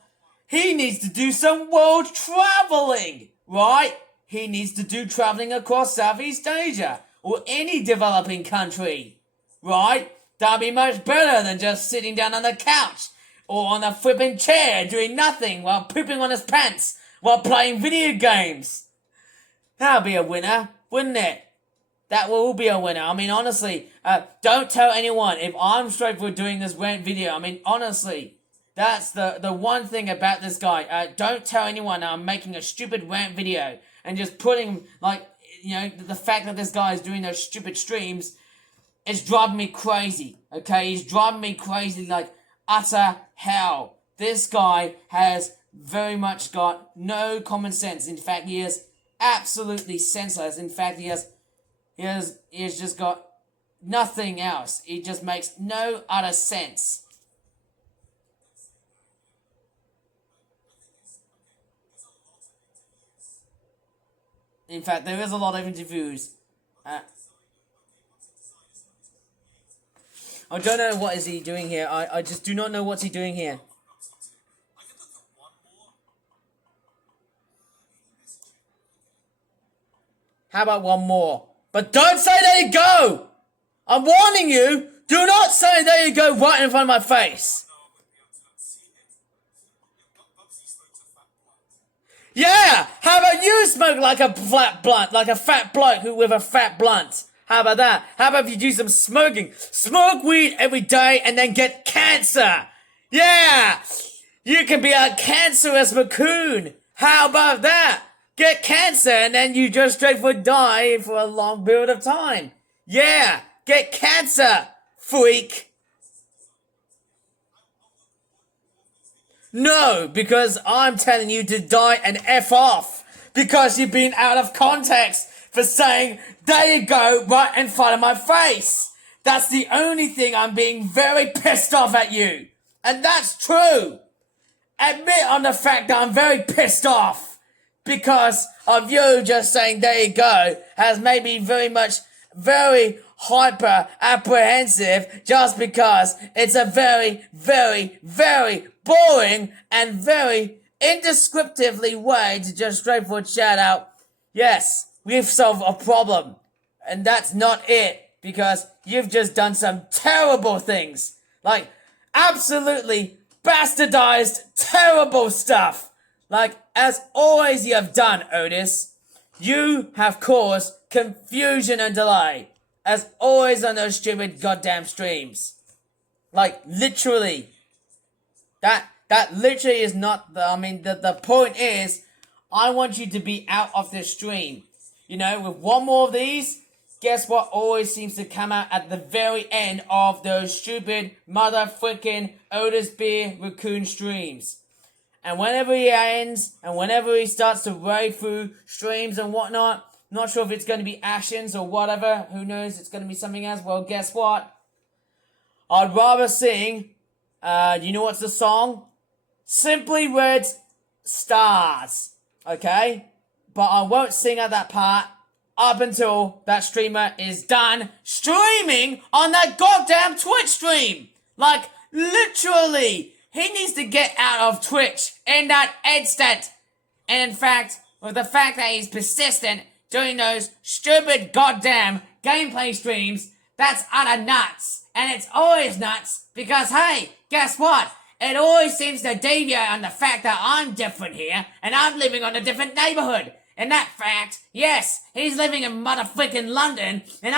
he needs to do some world traveling, right? He needs to do traveling across Southeast Asia or any developing country, right? That'd be much better than just sitting down on the couch or on a flipping chair doing nothing while pooping on his pants while playing video games. That'd be a winner, wouldn't it? That will be a winner. I mean, honestly, don't tell anyone if I'm straight for doing this rant video. I mean, honestly, that's the one thing about this guy. Don't tell anyone I'm making a stupid rant video and just putting, the fact that this guy is doing those stupid streams is driving me crazy, okay? He's driving me crazy like utter hell. This guy has very much got no common sense. In fact, he is absolutely senseless. In fact, he has just got nothing else. It just makes no utter sense. In fact, there is a lot of interviews. I don't know what is he doing here. I just do not know what's he doing here. How about one more? But don't say there you go! I'm warning you! Do not say there you go right in front of my face! Yeah! How about you smoke like a flat blunt, like a fat bloke with a fat blunt? How about that? How about if you do some smoking? Smoke weed every day and then get cancer! Yeah! You can be a cancerous raccoon! How about that? Get cancer and then you just straight for die for a long period of time. Yeah, get cancer, freak. No, because I'm telling you to die and F off. Because you've been out of context for saying, there you go, right in front of my face. That's the only thing I'm being very pissed off at you. And that's true. Admit on the fact that I'm very pissed off. Because of you just saying, there you go, has made me very hyper apprehensive just because it's a very, very, very boring and very indescriptively way to just straightforward shout out, yes, we've solved a problem. And that's not it, because you've just done some terrible things. Like, absolutely bastardized, terrible stuff. Like, as always you have done, Otis. You have caused confusion and delay. As always on those stupid goddamn streams. Like, literally. That literally is not the point is, I want you to be out of this stream. With one more of these, guess what always seems to come out at the very end of those stupid motherfucking Otis Beer Raccoon streams. And whenever he ends, and whenever he starts to raid through streams and whatnot, not sure if it's going to be actions or whatever, who knows, it's going to be something else. Well, guess what? I'd rather sing, you know what's the song? Simply Red Stars, okay? But I won't sing at that part up until that streamer is done streaming on that goddamn Twitch stream. Like, literally. He needs to get out of Twitch in that instant. And in fact, with the fact that he's persistent doing those stupid goddamn gameplay streams, that's utter nuts. And it's always nuts because, hey, guess what? It always seems to deviate on the fact that I'm different here and I'm living on a different neighborhood. And that fact, yes, he's living in motherfucking London and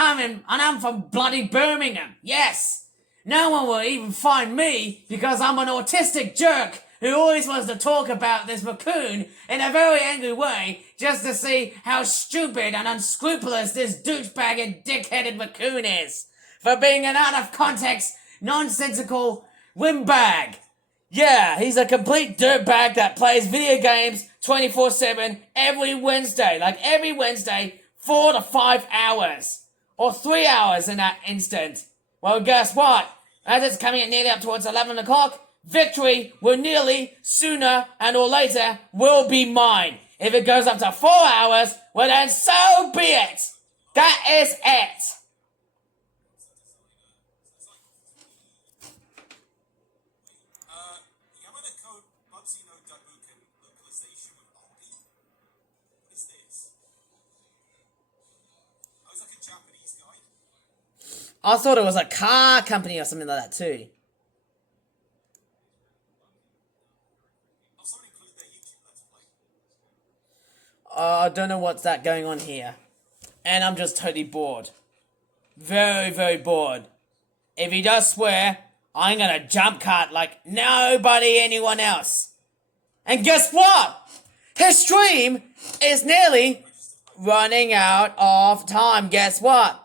I'm from bloody Birmingham. Yes. No one will even find me because I'm an autistic jerk who always wants to talk about this raccoon in a very angry way just to see how stupid and unscrupulous this douchebag and dick-headed raccoon is for being an out-of-context, nonsensical windbag. Yeah, he's a complete dirtbag that plays video games 24/7 every Wednesday. Like every Wednesday, 4 to 5 hours. Or 3 hours in that instant. Well, guess what? As it's coming at nearly up towards 11 o'clock, victory will nearly, sooner and or later, will be mine. If it goes up to 4 hours, well then so be it. That is it. Yamanaka Bubsy no Dabuken localization with Aldi. What is this? Oh, it's like a Japanese guy. I thought it was a car company or something like that too. Also include their YouTube Let's Play. I don't know what's that going on here. And I'm just totally bored. Very, very bored. If he does swear, I'm gonna jump cut like nobody anyone else. And guess what? His stream is nearly running out of time. Guess what?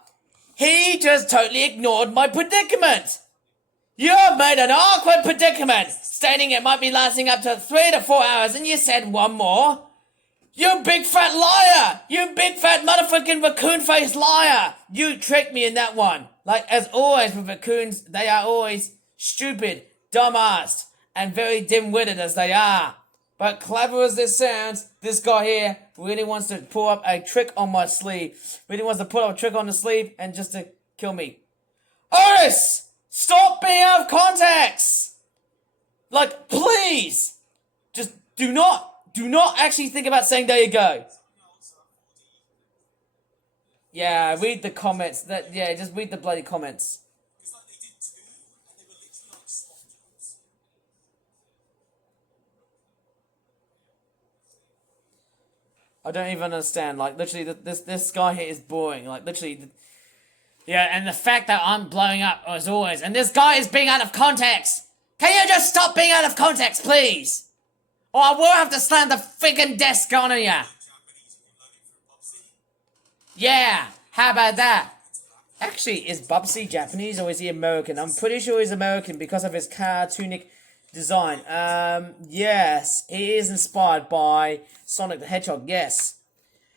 He just totally ignored my predicament. You have made an awkward predicament, stating it might be lasting up to 3 to 4 hours, and you said one more. You big fat liar! You big fat motherfucking raccoon-faced liar! You tricked me in that one. Like, as always with raccoons, they are always stupid, dumb-assed, and very dim-witted as they are. But clever as this sounds, this guy here really wants to pull up a trick on my sleeve. Really wants to put up a trick on the sleeve and just to kill me. Otis! Stop being out of context! Like, please! Just do not actually think about saying there you go. Yeah, read the comments. Just read the bloody comments. It's like they did 2 and they were literally like slot jumps. I don't even understand. Like, literally, this guy here is boring. Like, literally. Yeah, and the fact that I'm blowing up as always, and this guy is being out of context. Can you just stop being out of context, please? Or I will have to slam the freaking desk on you. Japanese, you can learn it through Bubsy. Yeah, how about that? Actually, is Bubsy Japanese or is he American? I'm pretty sure he's American because of his cartoonic design. Yes, he is inspired by Sonic the Hedgehog, yes.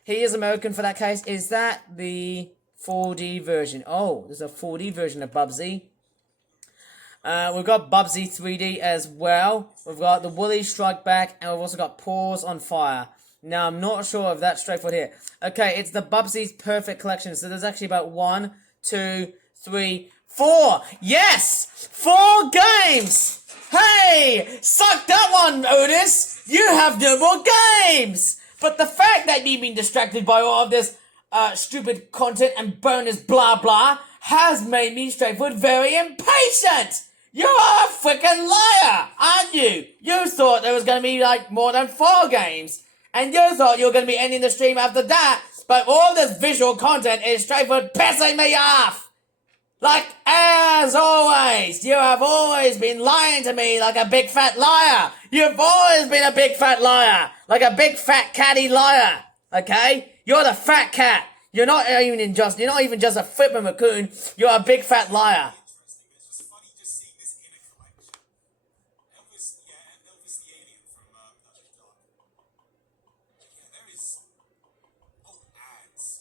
He is American for that case. Is that the 4D version? Oh, there's a 4D version of Bubsy. We've got Bubsy 3D as well. We've got the Woolly Strike Back, and we've also got Paws on Fire. Now, I'm not sure if that's straightforward here. Okay, it's the Bubsy's Perfect Collection. So there's actually about 1, 2, 3, 4. Yes! 4 games! Hey! Suck that one, Otis! You have no more games! But the fact that you've been distracted by all of this stupid content and bonus blah blah has made me straightforward very impatient! You are a freaking liar, aren't you? You thought there was going to be like more than 4 games. And you thought you were going to be ending the stream after that. But all this visual content is straightforward pissing me off. Like, as always, you have always been lying to me like a big fat liar. You've always been a big fat liar. Like a big fat catty liar. Okay? You're the fat cat. You're not even just a flippin' raccoon. You're a big fat liar. Interesting. It's just funny just seeing this in a collection. Elvis the alien from Perfect Dark. Yeah, there is ads.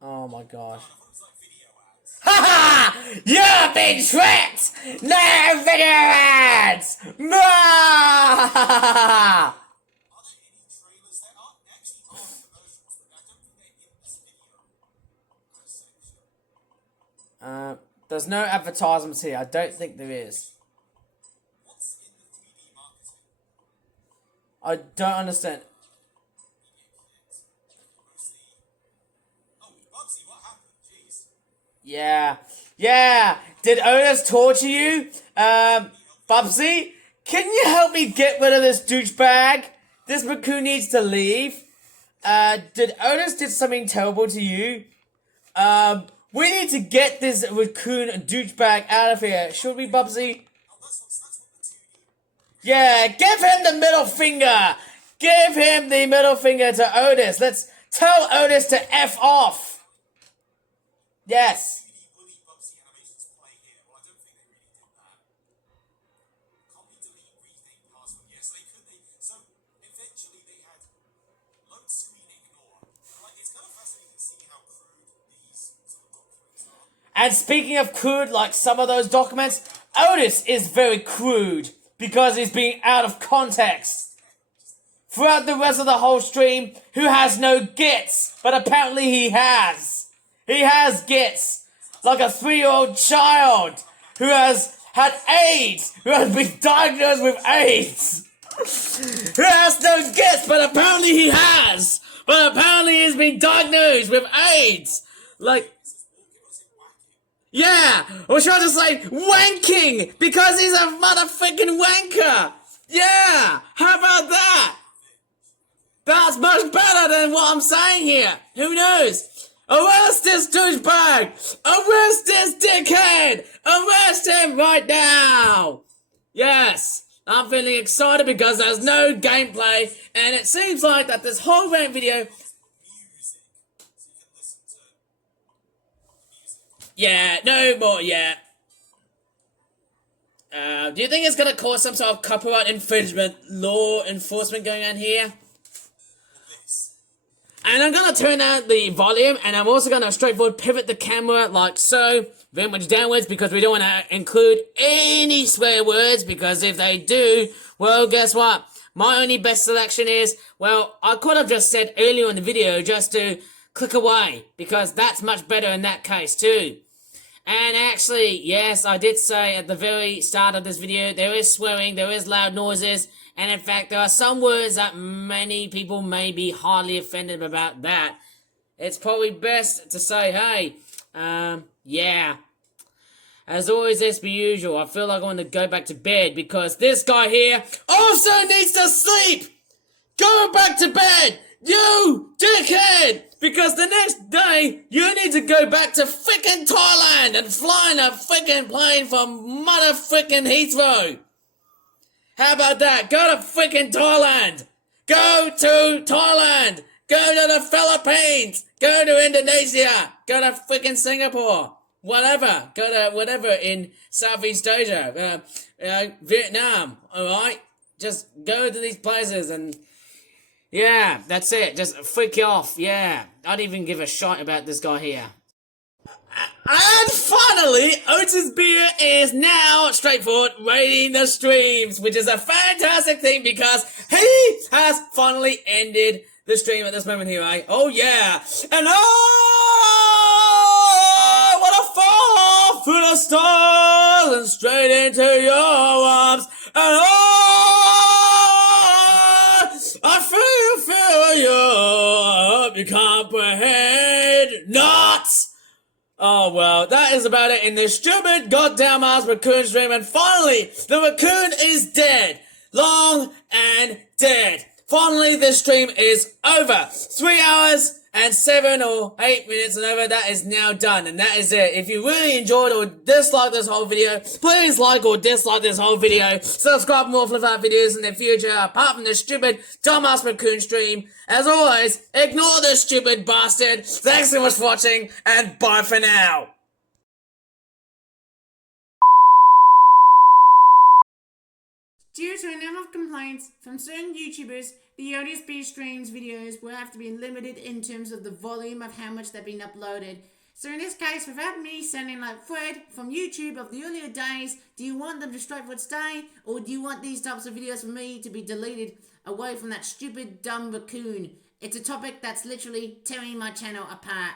Oh my gosh. I thought it was like video ads. Ha ha! You've been tricked! No video ads! Are there any trailers? There are actually commercials, but I don't think they're in this video section. There's no advertisements here. I don't think there is. What's in the 3D marketing? I don't understand. Oh, Bubsy, what happened? Jeez. Yeah. Yeah. Did Otis torture you? Bubsy? Can you help me get rid of this douchebag? This raccoon needs to leave. Did Otis did something terrible to you? We need to get this raccoon douchebag out of here. Should we, Bubsy? Oh, that's what the 2D. Yeah, give him the middle finger. Give him the middle finger to Otis. Let's tell Otis to F off. Yes. 3D Woolly Bubsy animations play here. Well, I don't think they really did that. Copy, delete, rename password. Yes, they could. So eventually they had load screen ignore. Like, it's kind of fascinating to see how crude these sort of documents are. And speaking of crude, like some of those documents, Otis is very crude because he's being out of context. throughout the rest of the whole stream who has no gits, but apparently he has. He has gits. Like a 3-year-old child who has had AIDS, who has been diagnosed with AIDS. Who has no gits, but apparently he has. But apparently he's been diagnosed with AIDS. Like, yeah, I was trying to say wanking because he's a motherfucking wanker. Yeah, how about that? That's much better than what I'm saying here. Who knows? Arrest this douchebag! Arrest this dickhead! Arrest him right now! Yes, I'm feeling excited because there's no gameplay, and it seems like that this whole rant video. Yeah, no more, yeah. Do you think it's gonna cause some sort of copyright infringement, law enforcement going on here? And I'm gonna turn down the volume, and I'm also gonna straightforward pivot the camera like so, very much downwards, because we don't wanna include any swear words, because if they do, well, guess what? My only best selection is, well, I could have just said earlier in the video just to click away, because that's much better in that case too. And actually, yes, I did say at the very start of this video, there is swearing, there is loud noises, and in fact, there are some words that many people may be hardly offended about that. It's probably best to say, hey, yeah. As always, as per usual, I feel like I want to go back to bed because this guy here also needs to sleep! Go back to bed! You dickhead! Because the next day, you need to go back to frickin' Thailand and fly in a frickin' plane from motherfrickin' Heathrow. How about that? Go to frickin' Thailand. Go to Thailand. Go to the Philippines. Go to Indonesia. Go to frickin' Singapore. Whatever. Go to whatever in Southeast Asia. Vietnam. Alright? Just go to these places and... yeah, that's it. Just freak you off. Yeah. I don't even give a shit about this guy here. And finally, Otis Beer is now straightforward rating the streams, which is a fantastic thing because he has finally ended the stream at this moment here, right? Oh yeah. And oh, what a fall through the stars and straight into your arms. And oh, I feel you. I hope you comprehend not. Oh, well, that is about it in this stupid goddamn ass raccoon stream. And finally, the raccoon is dead. Long and dead. Finally, this stream is over. 3 hours and 7 or 8 minutes and over. That is now done. And that is it. If you really enjoyed or disliked this whole video, please like or dislike this whole video. Subscribe for more flip-out videos in the future, apart from this stupid dumbass raccoon stream. As always, ignore this stupid bastard. Thanks so much for watching, and bye for now. Due to a number of complaints from certain YouTubers, the ODSB streams videos will have to be limited in terms of the volume of how much they've been uploaded. So in this case, without me sounding like Fred from YouTube of the earlier days, do you want them to straightforward stay, or do you want these types of videos from me to be deleted away from that stupid dumb raccoon? It's a topic that's literally tearing my channel apart.